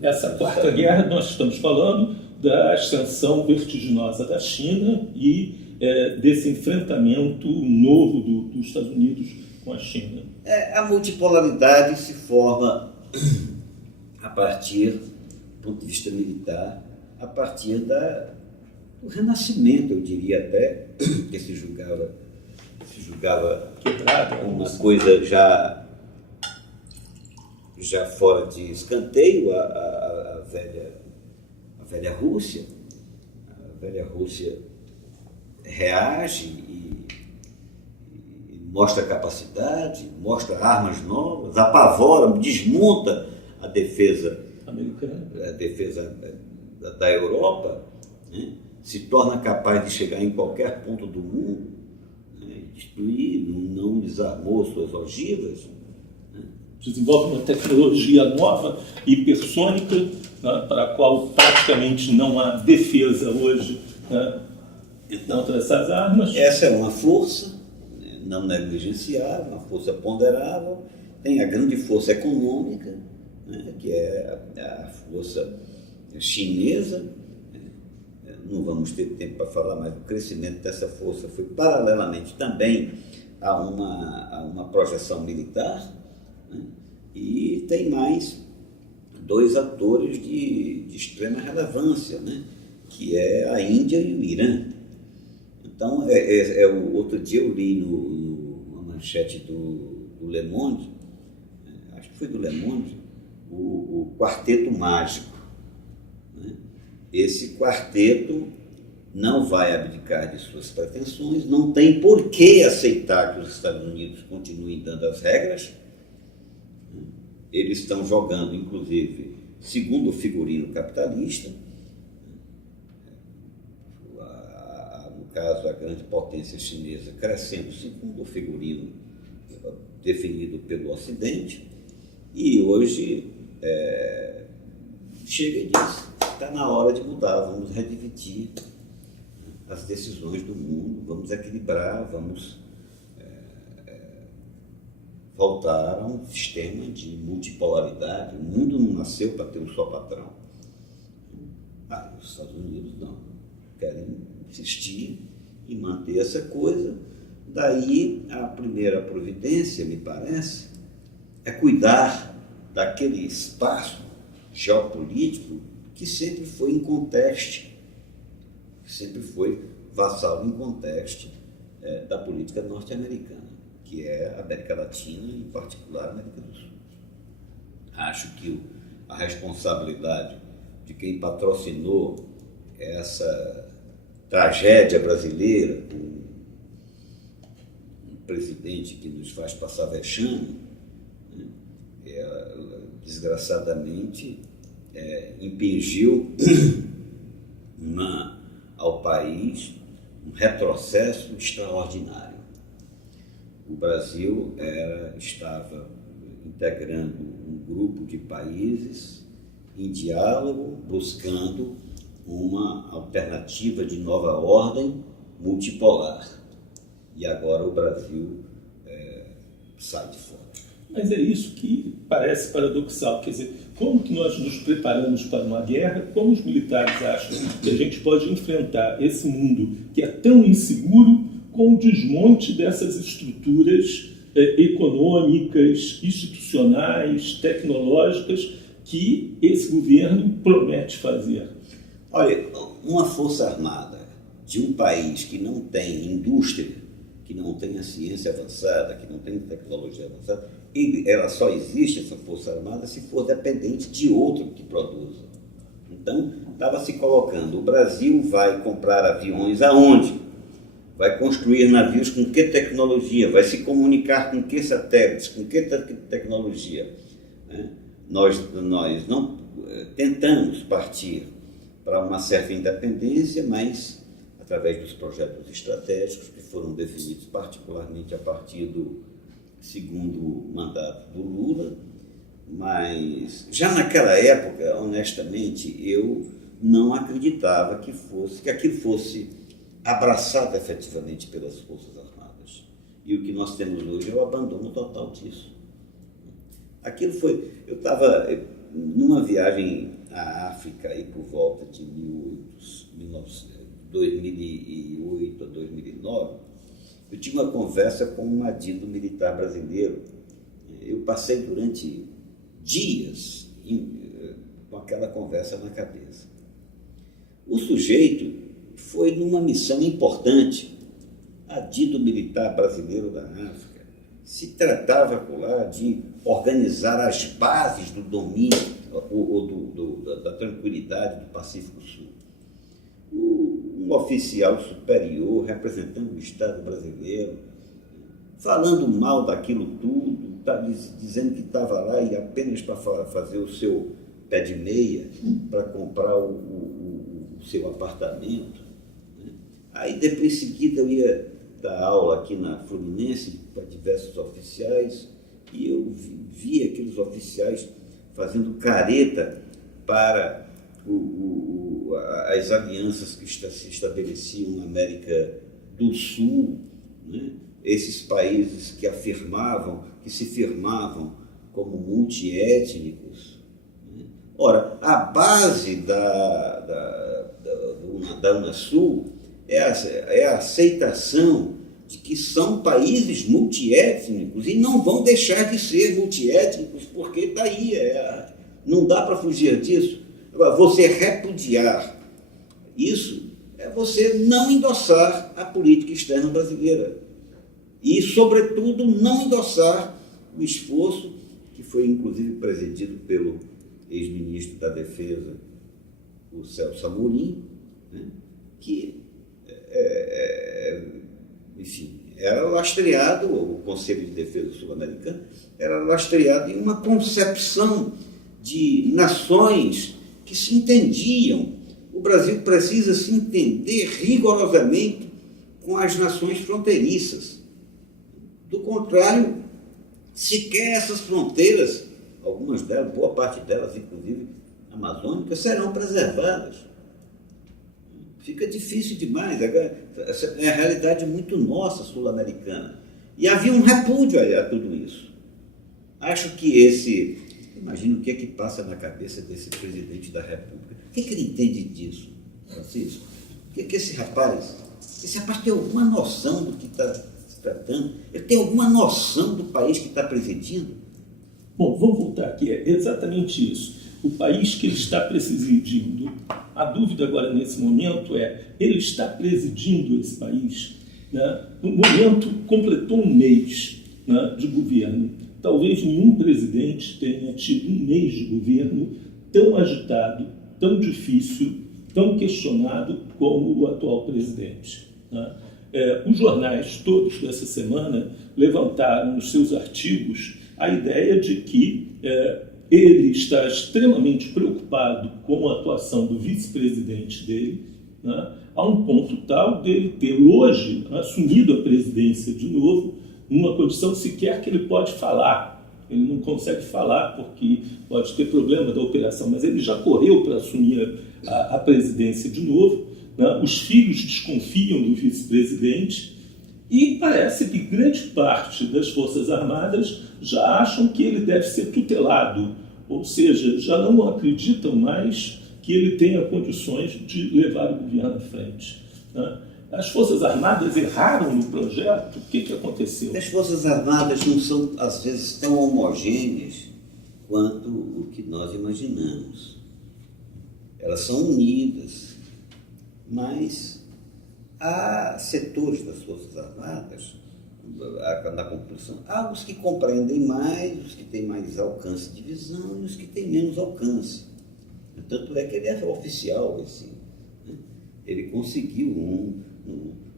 Essa Quarta Guerra, nós estamos falando da ascensão vertiginosa da China e desse enfrentamento novo dos Estados Unidos com a China. A multipolaridade se forma a partir, do ponto de vista militar, a partir do Renascimento, eu diria até, que se julgava uma coisa já fora de escanteio, a velha Rússia. A velha Rússia reage e mostra capacidade, mostra armas novas, apavora, desmonta a defesa americana, a defesa da Europa, né? Se torna capaz de chegar em qualquer ponto do mundo, né? Destruir, não desarmou suas ogivas, desenvolve uma tecnologia nova, hipersônica, né, para a qual praticamente não há defesa hoje, né, contra essas armas. Essa é uma força, né, não negligenciável, uma força ponderável. Tem a grande força econômica, né, que é a força chinesa. Não vamos ter tempo para falar, mas o crescimento dessa força foi paralelamente também a uma projeção militar, né? E tem mais dois atores de extrema relevância, né? Que é a Índia e o Irã. Então, outro dia eu li numa manchete do Le Monde, acho que foi do Le Monde, o Quarteto Mágico. Esse quarteto não vai abdicar de suas pretensões, não tem por que aceitar que os Estados Unidos continuem dando as regras. Eles estão jogando, inclusive, segundo o figurino capitalista. No caso, a grande potência chinesa crescendo segundo o figurino definido pelo Ocidente. E hoje chega e diz: está na hora de mudar, vamos redividir as decisões do mundo, vamos equilibrar, vamos voltar a um sistema de multipolaridade. O mundo não nasceu para ter um só patrão. Os Estados Unidos não, querem insistir em manter essa coisa. Daí a primeira providência, me parece, é cuidar daquele espaço geopolítico que sempre foi em conteste, que sempre foi vassalo em conteste da política norte-americana, que é a América Latina e, em particular, a América do Sul. Acho que a responsabilidade de quem patrocinou essa tragédia brasileira, um presidente que nos faz passar vexame, né, desgraçadamente, impingiu ao país um retrocesso extraordinário. O Brasil estava integrando um grupo de países em diálogo, buscando uma alternativa de nova ordem multipolar. E agora o Brasil sai de fora. Mas é isso que parece paradoxal. Quer dizer, como que nós nos preparamos para uma guerra? Como os militares acham que a gente pode enfrentar esse mundo que é tão inseguro com o desmonte dessas estruturas econômicas, institucionais, tecnológicas que esse governo promete fazer? Olha, uma força armada de um país que não tem indústria, que não tem a ciência avançada, que não tem tecnologia avançada, ela só existe, essa força armada, se for dependente de outro que produza. Então, estava se colocando, o Brasil vai comprar aviões aonde? Vai construir navios com que tecnologia? Vai se comunicar com que satélites? Com que tecnologia? Nós não tentamos partir para uma certa independência, mas através dos projetos estratégicos que foram definidos particularmente a partir do segundo mandato do Lula, mas já naquela época, honestamente, eu não acreditava que aquilo fosse abraçado efetivamente pelas Forças Armadas. E o que nós temos hoje é o abandono total disso. Aquilo foi... Eu estava numa viagem à África aí por volta de 2008 a 2009, eu tive uma conversa com um adido militar brasileiro. Eu passei durante dias com aquela conversa na cabeça. O sujeito foi numa missão importante, adido militar brasileiro da África. Se tratava lá de organizar as bases do domínio ou da tranquilidade do Pacífico Sul. Um oficial superior representando o Estado brasileiro, falando mal daquilo tudo, dizendo que estava lá e apenas para fazer o seu pé de meia, para comprar o seu apartamento. Aí, depois em seguida, eu ia dar aula aqui na Fluminense para diversos oficiais, e eu vi aqueles oficiais fazendo careta para as alianças que se estabeleciam na América do Sul, né? Esses países que se firmavam como multiétnicos. Né? Ora, a base da Unasul é a aceitação de que são países multiétnicos e não vão deixar de ser multiétnicos, porque está aí, não dá para fugir disso. Agora, você repudiar isso é você não endossar a política externa brasileira e, sobretudo, não endossar o esforço que foi, inclusive, presidido pelo ex-ministro da Defesa, o Celso Amorim, né, que, enfim, era lastreado, o Conselho de Defesa Sul-Americano era lastreado em uma concepção de nações que se entendiam. O Brasil precisa se entender rigorosamente com as nações fronteiriças. Do contrário, sequer essas fronteiras, algumas delas, boa parte delas, inclusive amazônicas, serão preservadas. Fica difícil demais. Essa é a realidade muito nossa, sul-americana. E havia um repúdio a tudo isso. Acho que imagino o que é que passa na cabeça desse presidente da República. O que é que ele entende disso, Francisco? O que é que esse rapaz tem alguma noção do que está se tratando? Ele tem alguma noção do país que está presidindo? Bom, vamos voltar aqui. É exatamente isso. O país que ele está presidindo, a dúvida agora nesse momento ele está presidindo esse país, né? No momento, completou um mês, né, de governo. Talvez nenhum presidente tenha tido um mês de governo tão agitado, tão difícil, tão questionado como o atual presidente, né? Os jornais todos dessa semana levantaram nos seus artigos a ideia de que ele está extremamente preocupado com a atuação do vice-presidente dele, né, a um ponto tal dele ter hoje assumido a presidência de novo, numa condição sequer que ele pode falar. Ele não consegue falar porque pode ter problema da operação, mas ele já correu para assumir a presidência de novo, né? Os filhos desconfiam do vice-presidente e parece que grande parte das Forças Armadas já acham que ele deve ser tutelado, ou seja, já não acreditam mais que ele tenha condições de levar o governo à frente, né? As Forças Armadas erraram no projeto? O que aconteceu? As Forças Armadas não são, às vezes, tão homogêneas quanto o que nós imaginamos. Elas são unidas, mas há setores das Forças Armadas, na composição, há os que compreendem mais, os que têm mais alcance de visão e os que têm menos alcance. Tanto é que ele é oficial, assim, né? Ele conseguiu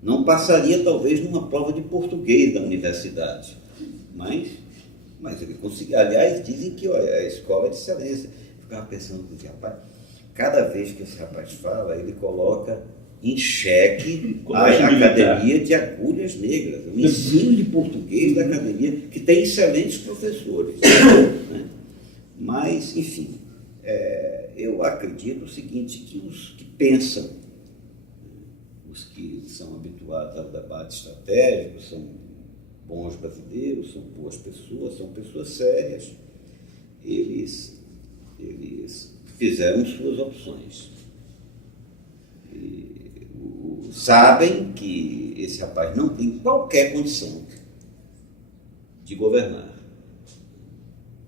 não passaria talvez numa prova de português da universidade, mas ele conseguiu. Aliás, dizem que a escola é de excelência. Eu ficava pensando que, rapaz, cada vez que esse rapaz fala, ele coloca em xeque a Academia de Agulhas Negras, o ensino de português da academia, que tem excelentes professores, né? Mas, enfim, eu acredito o seguinte, que os que pensam, os que são habituados ao debate estratégico, são bons brasileiros, são boas pessoas, são pessoas sérias, eles fizeram suas opções. Sabem que esse rapaz não tem qualquer condição de governar.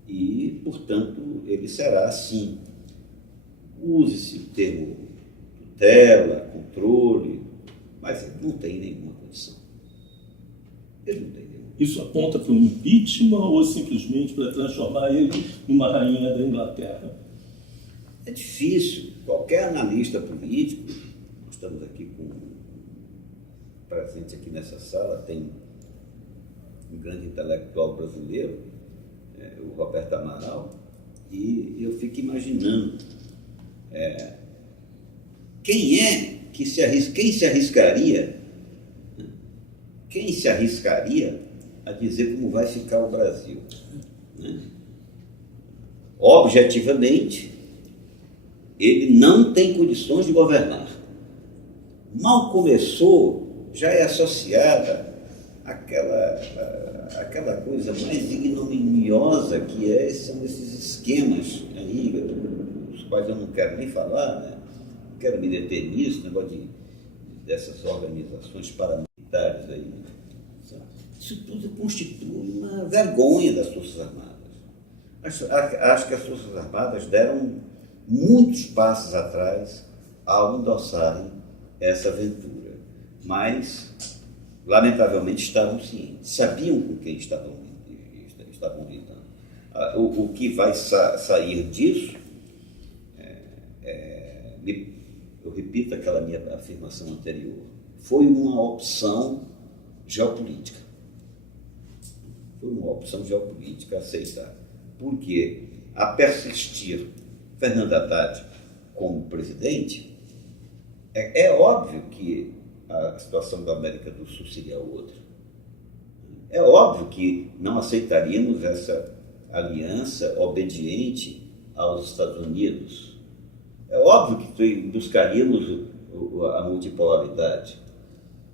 E, portanto, ele será assim. Use-se o termo tutela, controle, mas ele não tem nenhuma condição. Ele não tem nenhuma. Isso aponta para um impeachment ou simplesmente para transformar ele numa rainha da Inglaterra? É difícil. Qualquer analista político, nós estamos aqui presente aqui nessa sala, tem um grande intelectual brasileiro, o Roberto Amaral, e eu fico imaginando quem se arriscaria a dizer como vai ficar o Brasil. Né? Objetivamente, ele não tem condições de governar. Mal começou, já é associada àquela coisa mais ignominiosa que são esses esquemas aí, os quais eu não quero nem falar, né? Não quero me deter nisso, negócio dessas organizações paramilitares aí. Isso tudo constitui uma vergonha das Forças Armadas. Acho que as Forças Armadas deram muitos passos atrás ao endossarem essa aventura, mas, lamentavelmente, estavam cientes, sabiam com quem estavam lidando. O que vai sair disso, eu repito aquela minha afirmação anterior, foi uma opção geopolítica. Foi uma opção geopolítica aceitada. Porque, a persistir Fernando Haddad como presidente, é óbvio que a situação da América do Sul seria outra. É óbvio que não aceitaríamos essa aliança obediente aos Estados Unidos. É óbvio que buscaríamos a multipolaridade.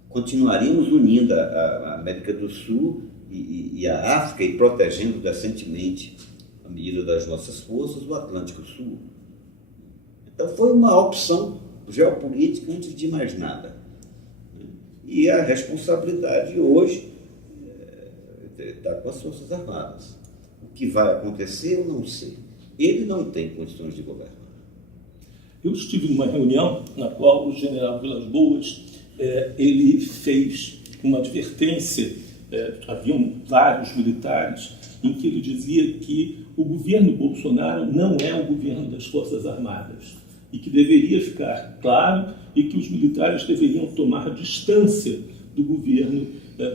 Continuaríamos unindo a América do Sul e a África e protegendo decentemente, à medida das nossas forças, o Atlântico Sul. Então foi uma opção geopolítica antes de mais nada. E a responsabilidade hoje está com as Forças Armadas. O que vai acontecer, eu não sei. Ele não tem condições de governar. Eu estive numa reunião na qual o general Vilas Boas ele fez uma advertência, haviam vários militares, em que ele dizia que o governo Bolsonaro não é o governo das Forças Armadas e que deveria ficar claro e que os militares deveriam tomar distância do governo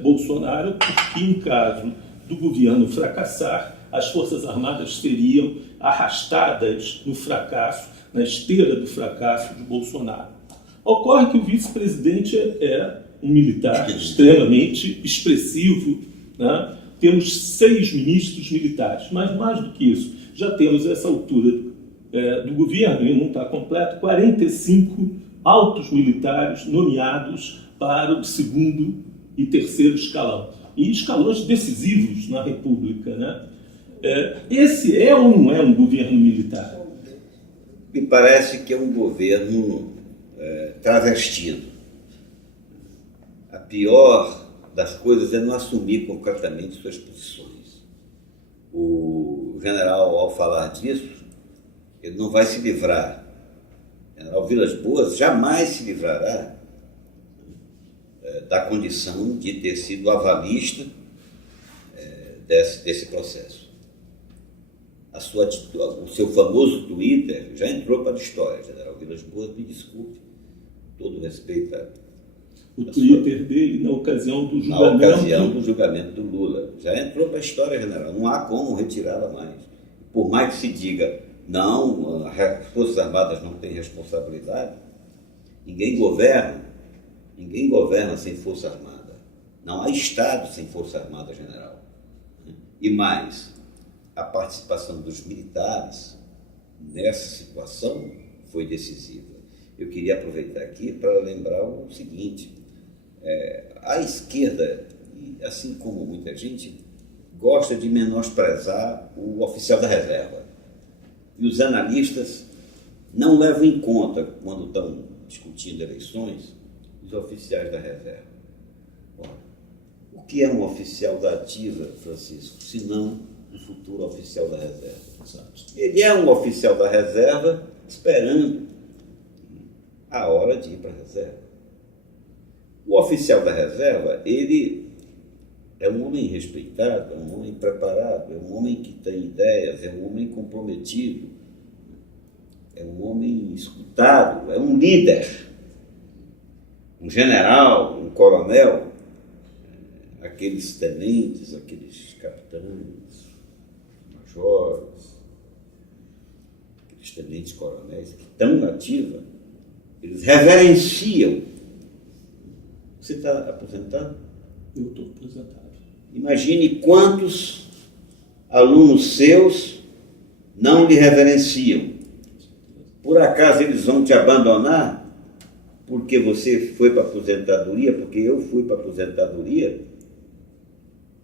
Bolsonaro, porque em caso do governo fracassar, as Forças Armadas seriam arrastadas no fracasso, na esteira do fracasso de Bolsonaro. Ocorre que o vice-presidente é um militar extremamente expressivo, né? Temos 6 ministros militares, mas mais do que isso, já temos essa altura do governo, e não está completo, 45 altos militares nomeados para o 2º e 3º escalão, e escalões decisivos na República, né? Esse é ou não é um governo militar? Me parece que é um governo travestido. A pior das coisas é não assumir concretamente suas posições. O general, ao falar disso, ele não vai se livrar. O general Vilas Boas jamais se livrará da condição de ter sido avalista desse processo. O seu famoso Twitter já entrou para a história. General Vilas Boas, me desculpe, todo respeito o Twitter dele na ocasião do julgamento. Na ocasião do julgamento do Lula. Já entrou para a história, general. Não há como retirá-la mais. Por mais que se diga, não, as Forças Armadas não têm responsabilidade, ninguém governa sem Força Armada. Não há Estado sem Força Armada, general. E mais, a participação dos militares nessa situação foi decisiva. Eu queria aproveitar aqui para lembrar o seguinte, a esquerda, assim como muita gente, gosta de menosprezar o oficial da reserva. E os analistas não levam em conta, quando estão discutindo eleições, os oficiais da reserva. Ora, o que é um oficial da ativa, Francisco, se não um futuro oficial da reserva? Exato. Ele é um oficial da reserva esperando a hora de ir para a reserva. O oficial da reserva, ele é um homem respeitado, é um homem preparado, é um homem que tem ideias, é um homem comprometido, é um homem escutado, é um líder, um general, um coronel, aqueles tenentes, aqueles capitães, majores, aqueles tenentes coronéis que estão na ativa, eles reverenciam. Você está aposentado? Eu estou aposentado. Imagine quantos alunos seus não lhe reverenciam. Por acaso eles vão te abandonar porque você foi para a aposentadoria, porque eu fui para a aposentadoria?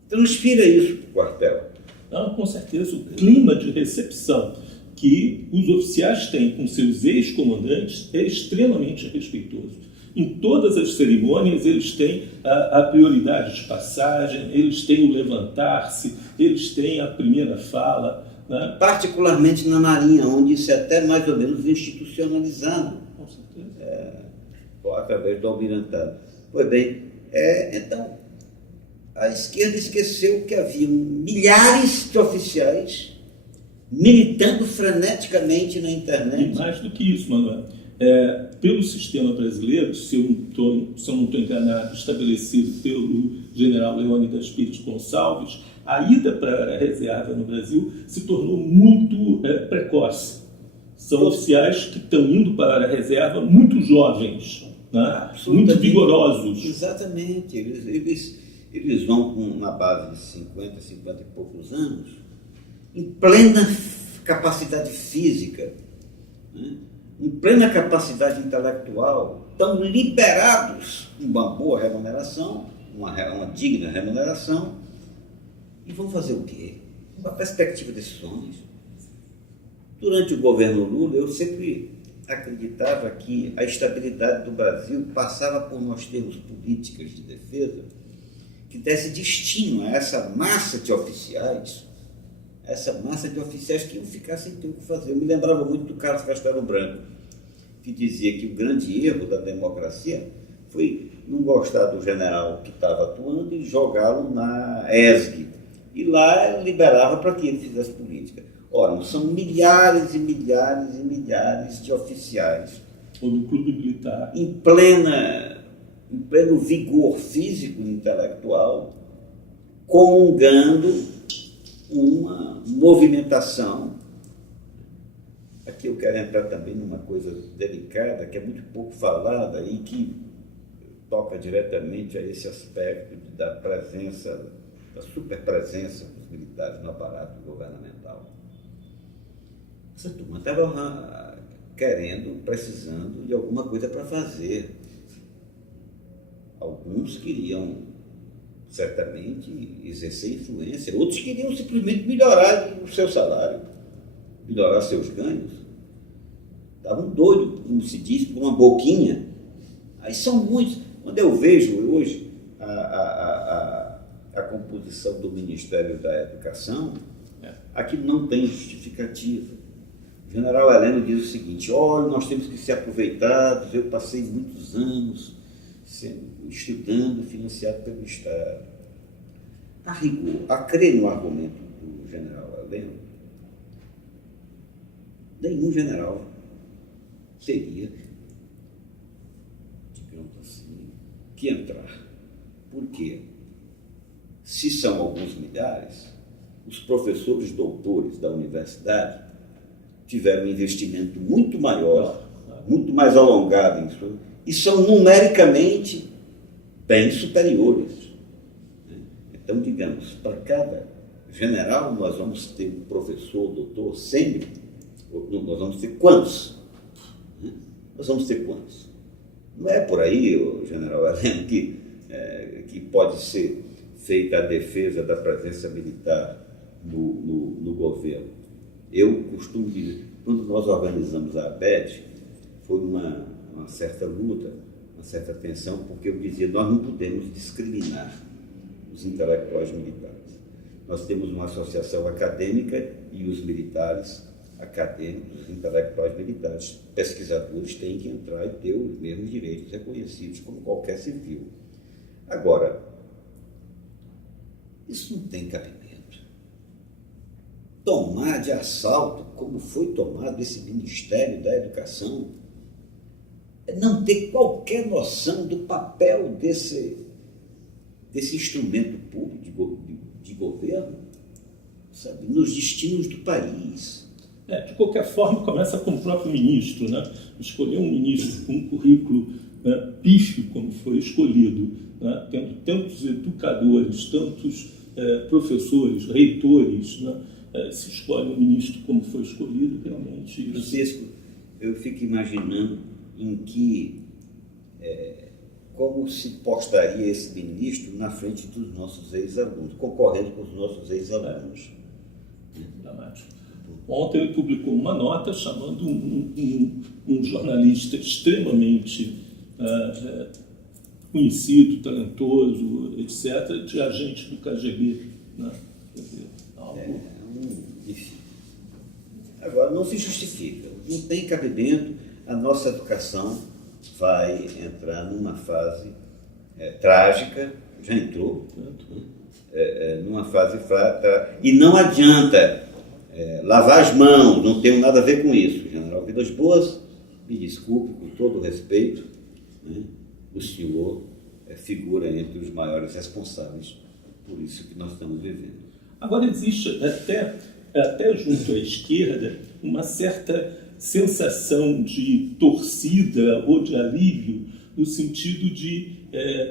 Transfira isso para o quartel. Não, com certeza, o clima de recepção que os oficiais têm com seus ex-comandantes é extremamente respeitoso. Em todas as cerimônias, eles têm a prioridade de passagem, eles têm o levantar-se, eles têm a primeira fala, né? Particularmente na Marinha, onde isso é até mais ou menos institucionalizado. Com certeza. Através do almirantado. Pois bem, então, a esquerda esqueceu que havia milhares de oficiais militando freneticamente na internet. E mais do que isso, Manuel, pelo sistema brasileiro, se eu não estou enganado, estabelecido pelo general Leônidas Pires Gonçalves, a ida para a reserva no Brasil se tornou muito precoce. São oficiais que estão indo para a reserva muito jovens, né? Muito vigorosos. Exatamente. Eles vão na base de 50 e poucos anos, em plena capacidade física, né? Em plena capacidade intelectual, estão liberados com uma boa remuneração, uma digna remuneração, e vão fazer o quê? Uma perspectiva desses sonhos. Durante o governo Lula, eu sempre acreditava que a estabilidade do Brasil passava por nós termos políticas de defesa que desse destino a essa massa de oficiais, que iam ficar sem ter o que fazer. Eu me lembrava muito do Carlos Castelo Branco, que dizia que o grande erro da democracia foi não gostar do general que estava atuando e jogá-lo na ESG. E lá liberava para que ele fizesse política. Ora, são milhares e milhares e milhares de oficiais. Ou no clube militar. Em pleno vigor físico e intelectual, comungando uma movimentação. Aqui eu quero entrar também numa coisa delicada, que é muito pouco falada e que toca diretamente a esse aspecto da presença, da superpresença dos militares no aparato governamental. Essa turma estava precisando de alguma coisa para fazer. Alguns queriam, certamente, exercer influência, outros queriam simplesmente melhorar o seu salário, melhorar seus ganhos. Estavam doidos, como se diz, por uma boquinha. Aí são muitos. Quando eu vejo hoje a composição do Ministério da Educação, aquilo não tem justificativa. O general Heleno diz o seguinte: olha, nós temos que ser aproveitados, eu passei muitos anos estudando, financiado pelo Estado. A rigor, a crer no argumento do general Heleno, nenhum general teria, digamos assim, que entrar. Por quê? Se são alguns milhares, os professores doutores da universidade tiveram um investimento muito maior, muito mais alongado em isso, e são numericamente bem superiores. Então, digamos, para cada general nós vamos ter um professor, doutor, sempre, nós vamos ter quantos? Nós vamos ter quantos? Não é por aí, o general Heleno, que pode ser feita a defesa da presença militar no governo. Eu costumo dizer, quando nós organizamos a ABED, foi uma certa luta, uma certa tensão, porque eu dizia, nós não podemos discriminar os intelectuais militares. Nós temos uma associação acadêmica e os militares acadêmicos, os intelectuais militares, pesquisadores têm que entrar e ter os mesmos direitos reconhecidos como qualquer civil. Agora, isso não tem cabimento. Tomar de assalto, como foi tomado esse Ministério da Educação, é não ter qualquer noção do papel desse instrumento público de governo, sabe, nos destinos do país. De qualquer forma, começa com o próprio ministro, né? Escolher um ministro com um currículo pífio, como foi escolhido, né? Tendo tantos educadores, tantos professores, reitores, né, se escolhe um ministro como foi escolhido, realmente... Francisco, eu fico imaginando como se postaria esse ministro na frente dos nossos ex-alunos, concorrendo com os nossos ex-alunos. Dramático. Ontem ele publicou uma nota chamando um jornalista extremamente conhecido, talentoso, etc., de agente do KGB. Né? Quer dizer, Enfim. Agora, não se justifica, não tem cabimento. A nossa educação vai entrar numa fase trágica, já entrou, numa fase fraca, e não adianta lavar as mãos, não tenho nada a ver com isso. General Vilas Boas, me desculpe, com todo o respeito, né? O senhor figura entre os maiores responsáveis por isso que nós estamos vivendo. Agora, existe até junto à esquerda uma certa sensação de torcida ou de alívio, no sentido de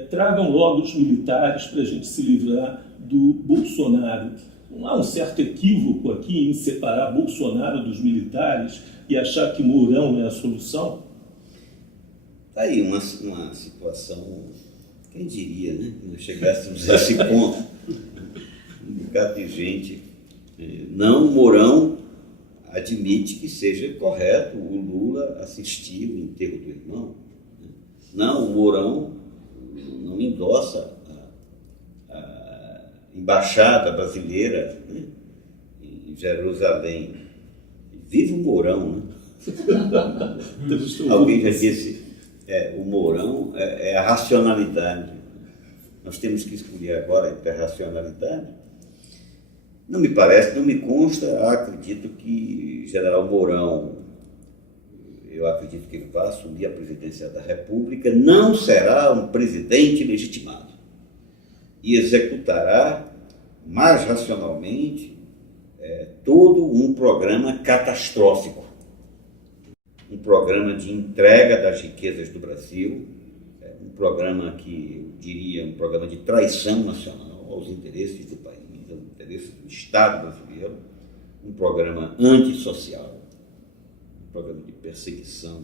tragam logo os militares para a gente se livrar do Bolsonaro. Não há um certo equívoco aqui em separar Bolsonaro dos militares e achar que Mourão é a solução? Está aí uma situação, quem diria, né? Que nós chegássemos a esse ponto. Um bocado de gente. Não, Mourão admite que seja correto o Lula assistir o enterro do irmão. Não, o Mourão não endossa a embaixada brasileira, né, em Jerusalém. Viva o Mourão, né? Alguém já disse, o Mourão é a racionalidade. Nós temos que escolher agora entre a racionalidade. Não me parece, não me consta, acredito que General Mourão, eu acredito que ele vai assumir a presidência da República, não será um presidente legitimado e executará mais racionalmente todo um programa catastrófico, um programa de entrega das riquezas do Brasil, um programa que eu diria um programa de traição nacional aos interesses do país, aos interesses do Estado brasileiro, um programa antissocial, um programa de perseguição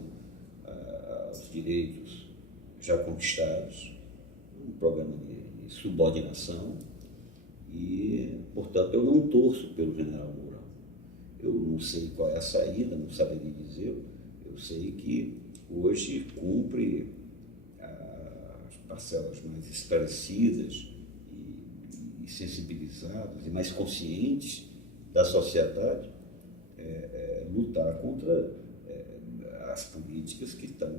aos direitos já conquistados, um programa de subordinação e, portanto, eu não torço pelo general Mourão. Eu não sei qual é a saída, não saberia dizer. Eu sei que hoje cumpre as parcelas mais esclarecidas e sensibilizadas e mais conscientes da sociedade lutar contra as políticas que estão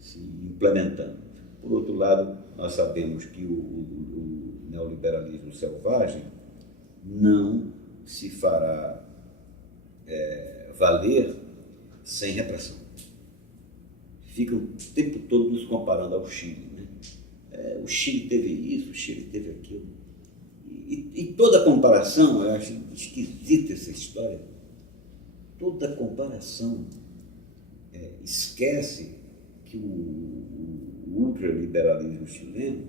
se implementando. Por outro lado, nós sabemos que o neoliberalismo selvagem não se fará valer sem repressão. Fica o tempo todo nos comparando ao Chile, né? O Chile teve isso, o Chile teve aquilo. E toda comparação, eu acho esquisita essa história, toda comparação esquece que o ultraliberalismo chileno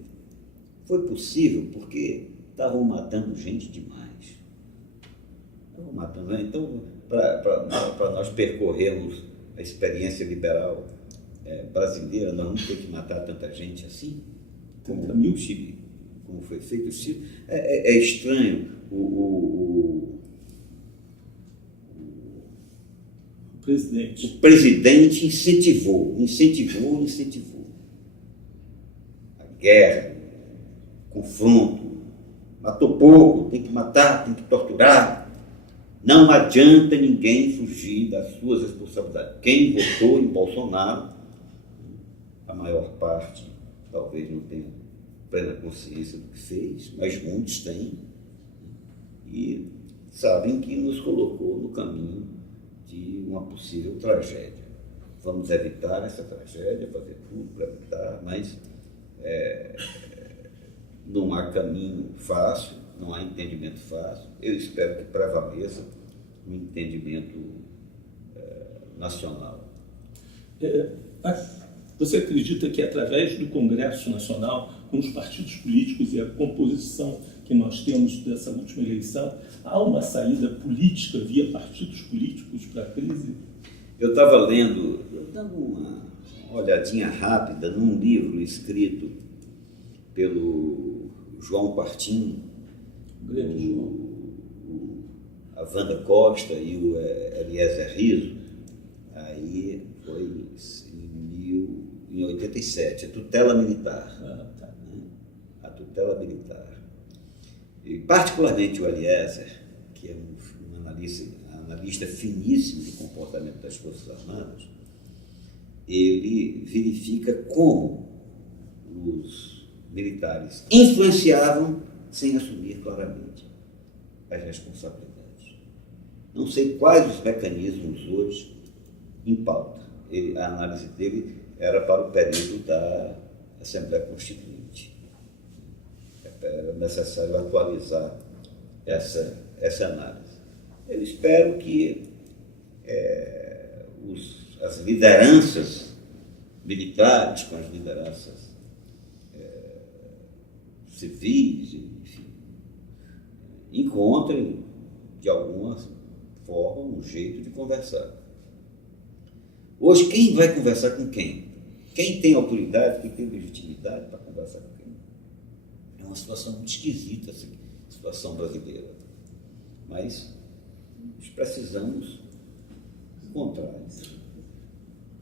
foi possível porque estavam matando gente demais. Estavam matando. Então, para nós percorrermos a experiência liberal brasileira, nós vamos ter que matar tanta gente assim, como o Chile, como foi feito o Chile. É estranho o presidente incentivou a guerra, confronto, matou pouco, tem que matar, tem que torturar. Não adianta ninguém fugir das suas responsabilidades. Quem votou em Bolsonaro, a maior parte talvez não tenha plena consciência do que fez, mas muitos têm, e sabem que nos colocou no caminho de uma possível tragédia. Vamos evitar essa tragédia, fazer tudo para evitar, mas não há caminho fácil, não há entendimento fácil. Eu espero que prevaleça um entendimento nacional. Você acredita que através do Congresso Nacional, com os partidos políticos e a composição que nós temos dessa última eleição? Há uma saída política via partidos políticos para a crise? Eu estava lendo, dando uma olhadinha rápida num livro escrito pelo João Quartim, a Wanda Costa e o Eliezer Riso. Aí foi em 87, a tutela militar. Né? A tutela militar. E particularmente o Eliezer, que é um analista finíssimo de comportamento das Forças Armadas, ele verifica como os militares influenciavam sem assumir claramente as responsabilidades. Não sei quais os mecanismos hoje em pauta. A análise dele era para o período da Assembleia Constituinte. Era necessário atualizar essa análise. Eu espero que as lideranças militares com as lideranças civis, enfim, encontrem de alguma forma um jeito de conversar. Hoje, quem vai conversar com quem? Quem tem autoridade, quem tem legitimidade para conversar com quem? É uma situação muito esquisita, essa situação brasileira. Mas nós precisamos encontrar isso.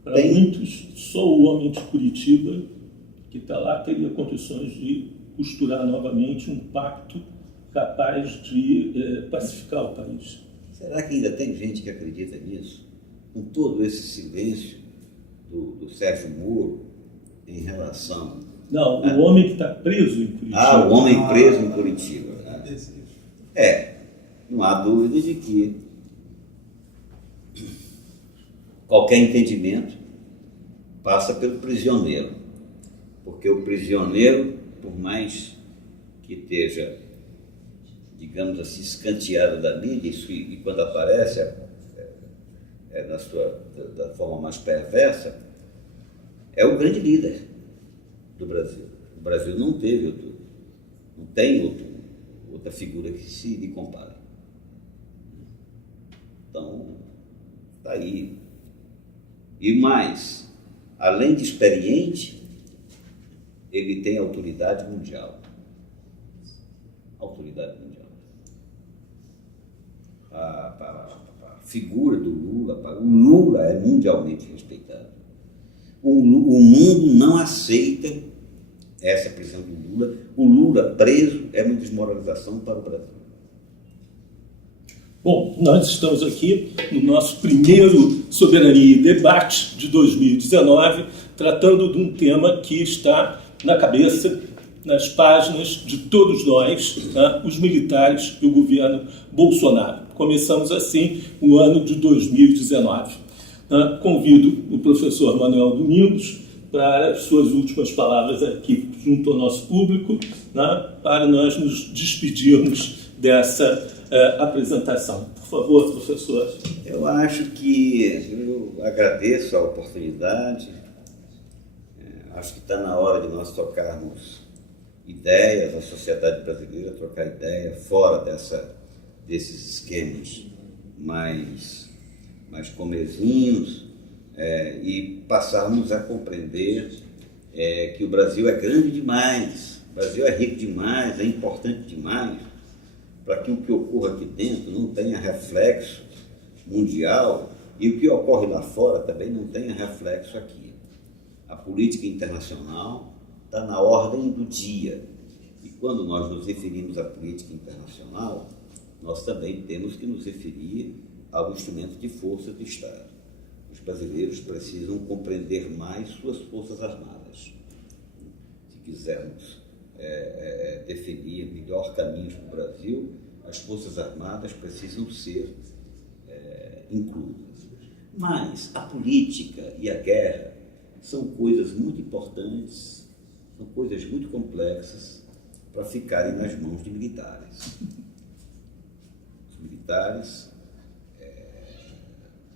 Para muitos, só o homem de Curitiba, que está lá, teria condições de costurar novamente um pacto capaz de pacificar o país. Será que ainda tem gente que acredita nisso? Com todo esse silêncio do Sérgio Moro em relação... Não, o homem que está preso em Curitiba. O homem preso em Curitiba. Não há dúvida de que qualquer entendimento passa pelo prisioneiro. Porque o prisioneiro, por mais que esteja, digamos assim, escanteado da mídia, e quando aparece da forma mais perversa, é o grande líder do Brasil. O Brasil não tem outra figura que se lhe compare. Então, está aí. E mais, além de experiente, ele tem autoridade mundial. Autoridade mundial. A figura do Lula, o Lula é mundialmente respeitado. O mundo não aceita essa prisão do Lula. O Lula preso é uma desmoralização para o Brasil. Bom, nós estamos aqui no nosso primeiro Soberania e Debate de 2019, tratando de um tema que está na cabeça, nas páginas de todos nós, né, os militares e o governo Bolsonaro. Começamos assim o ano de 2019. Convido o professor Manuel Domingos para as suas últimas palavras aqui junto ao nosso público, né, para nós nos despedirmos dessa apresentação. Por favor, professor. Eu acho que eu agradeço a oportunidade. Acho que está na hora de nós trocarmos ideias, a sociedade brasileira trocar ideia fora desses esquemas mais comezinhos, e passarmos a compreender que o Brasil é grande demais, o Brasil é rico demais, é importante demais, para que o que ocorra aqui dentro não tenha reflexo mundial e o que ocorre lá fora também não tenha reflexo aqui. A política internacional está na ordem do dia. E quando nós nos referimos à política internacional, nós também temos que nos referir ao instrumento de força do Estado. Os brasileiros precisam compreender mais suas forças armadas. Se quisermos definir melhor caminhos para o Brasil, as forças armadas precisam ser incluídas. Mas a política e a guerra são coisas muito importantes, são coisas muito complexas para ficarem nas mãos de militares. Os militares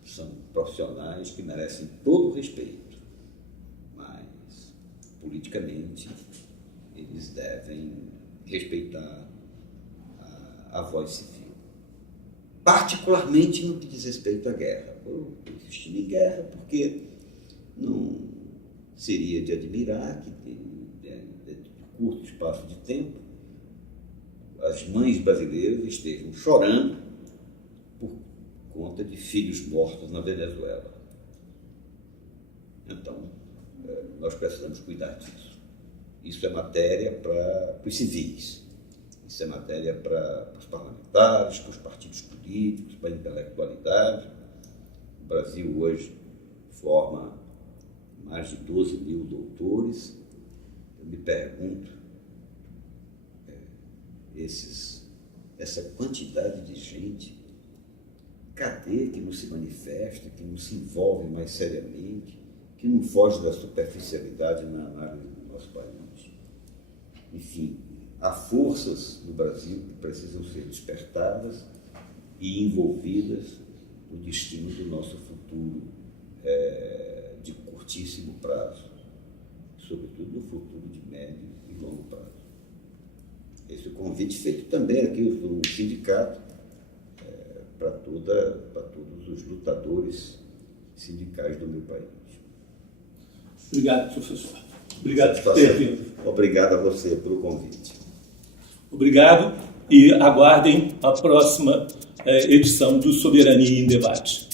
são profissionais que merecem todo o respeito, mas politicamente eles devem respeitar a voz civil. Particularmente no que diz respeito à guerra. Eu estou insistindo em guerra porque não seria de admirar que, de curto espaço de tempo, as mães brasileiras estejam chorando por conta de filhos mortos na Venezuela. Então, nós precisamos cuidar disso. Isso é matéria para os civis, isso é matéria para os parlamentares, para os partidos políticos, para a intelectualidade. O Brasil hoje forma mais de 12 mil doutores. Eu me pergunto, essa quantidade de gente, cadê que não se manifesta, que não se envolve mais seriamente, que não foge da superficialidade na análise do nosso país? Enfim, há forças no Brasil que precisam ser despertadas e envolvidas no destino do nosso futuro de curtíssimo prazo, sobretudo no futuro de médio e longo prazo. Esse é o convite feito também aqui no sindicato para todos os lutadores sindicais do meu país. Obrigado, professor. Obrigado por ter vindo. Obrigado a você pelo convite. Obrigado e aguardem a próxima edição do Soberania em Debate.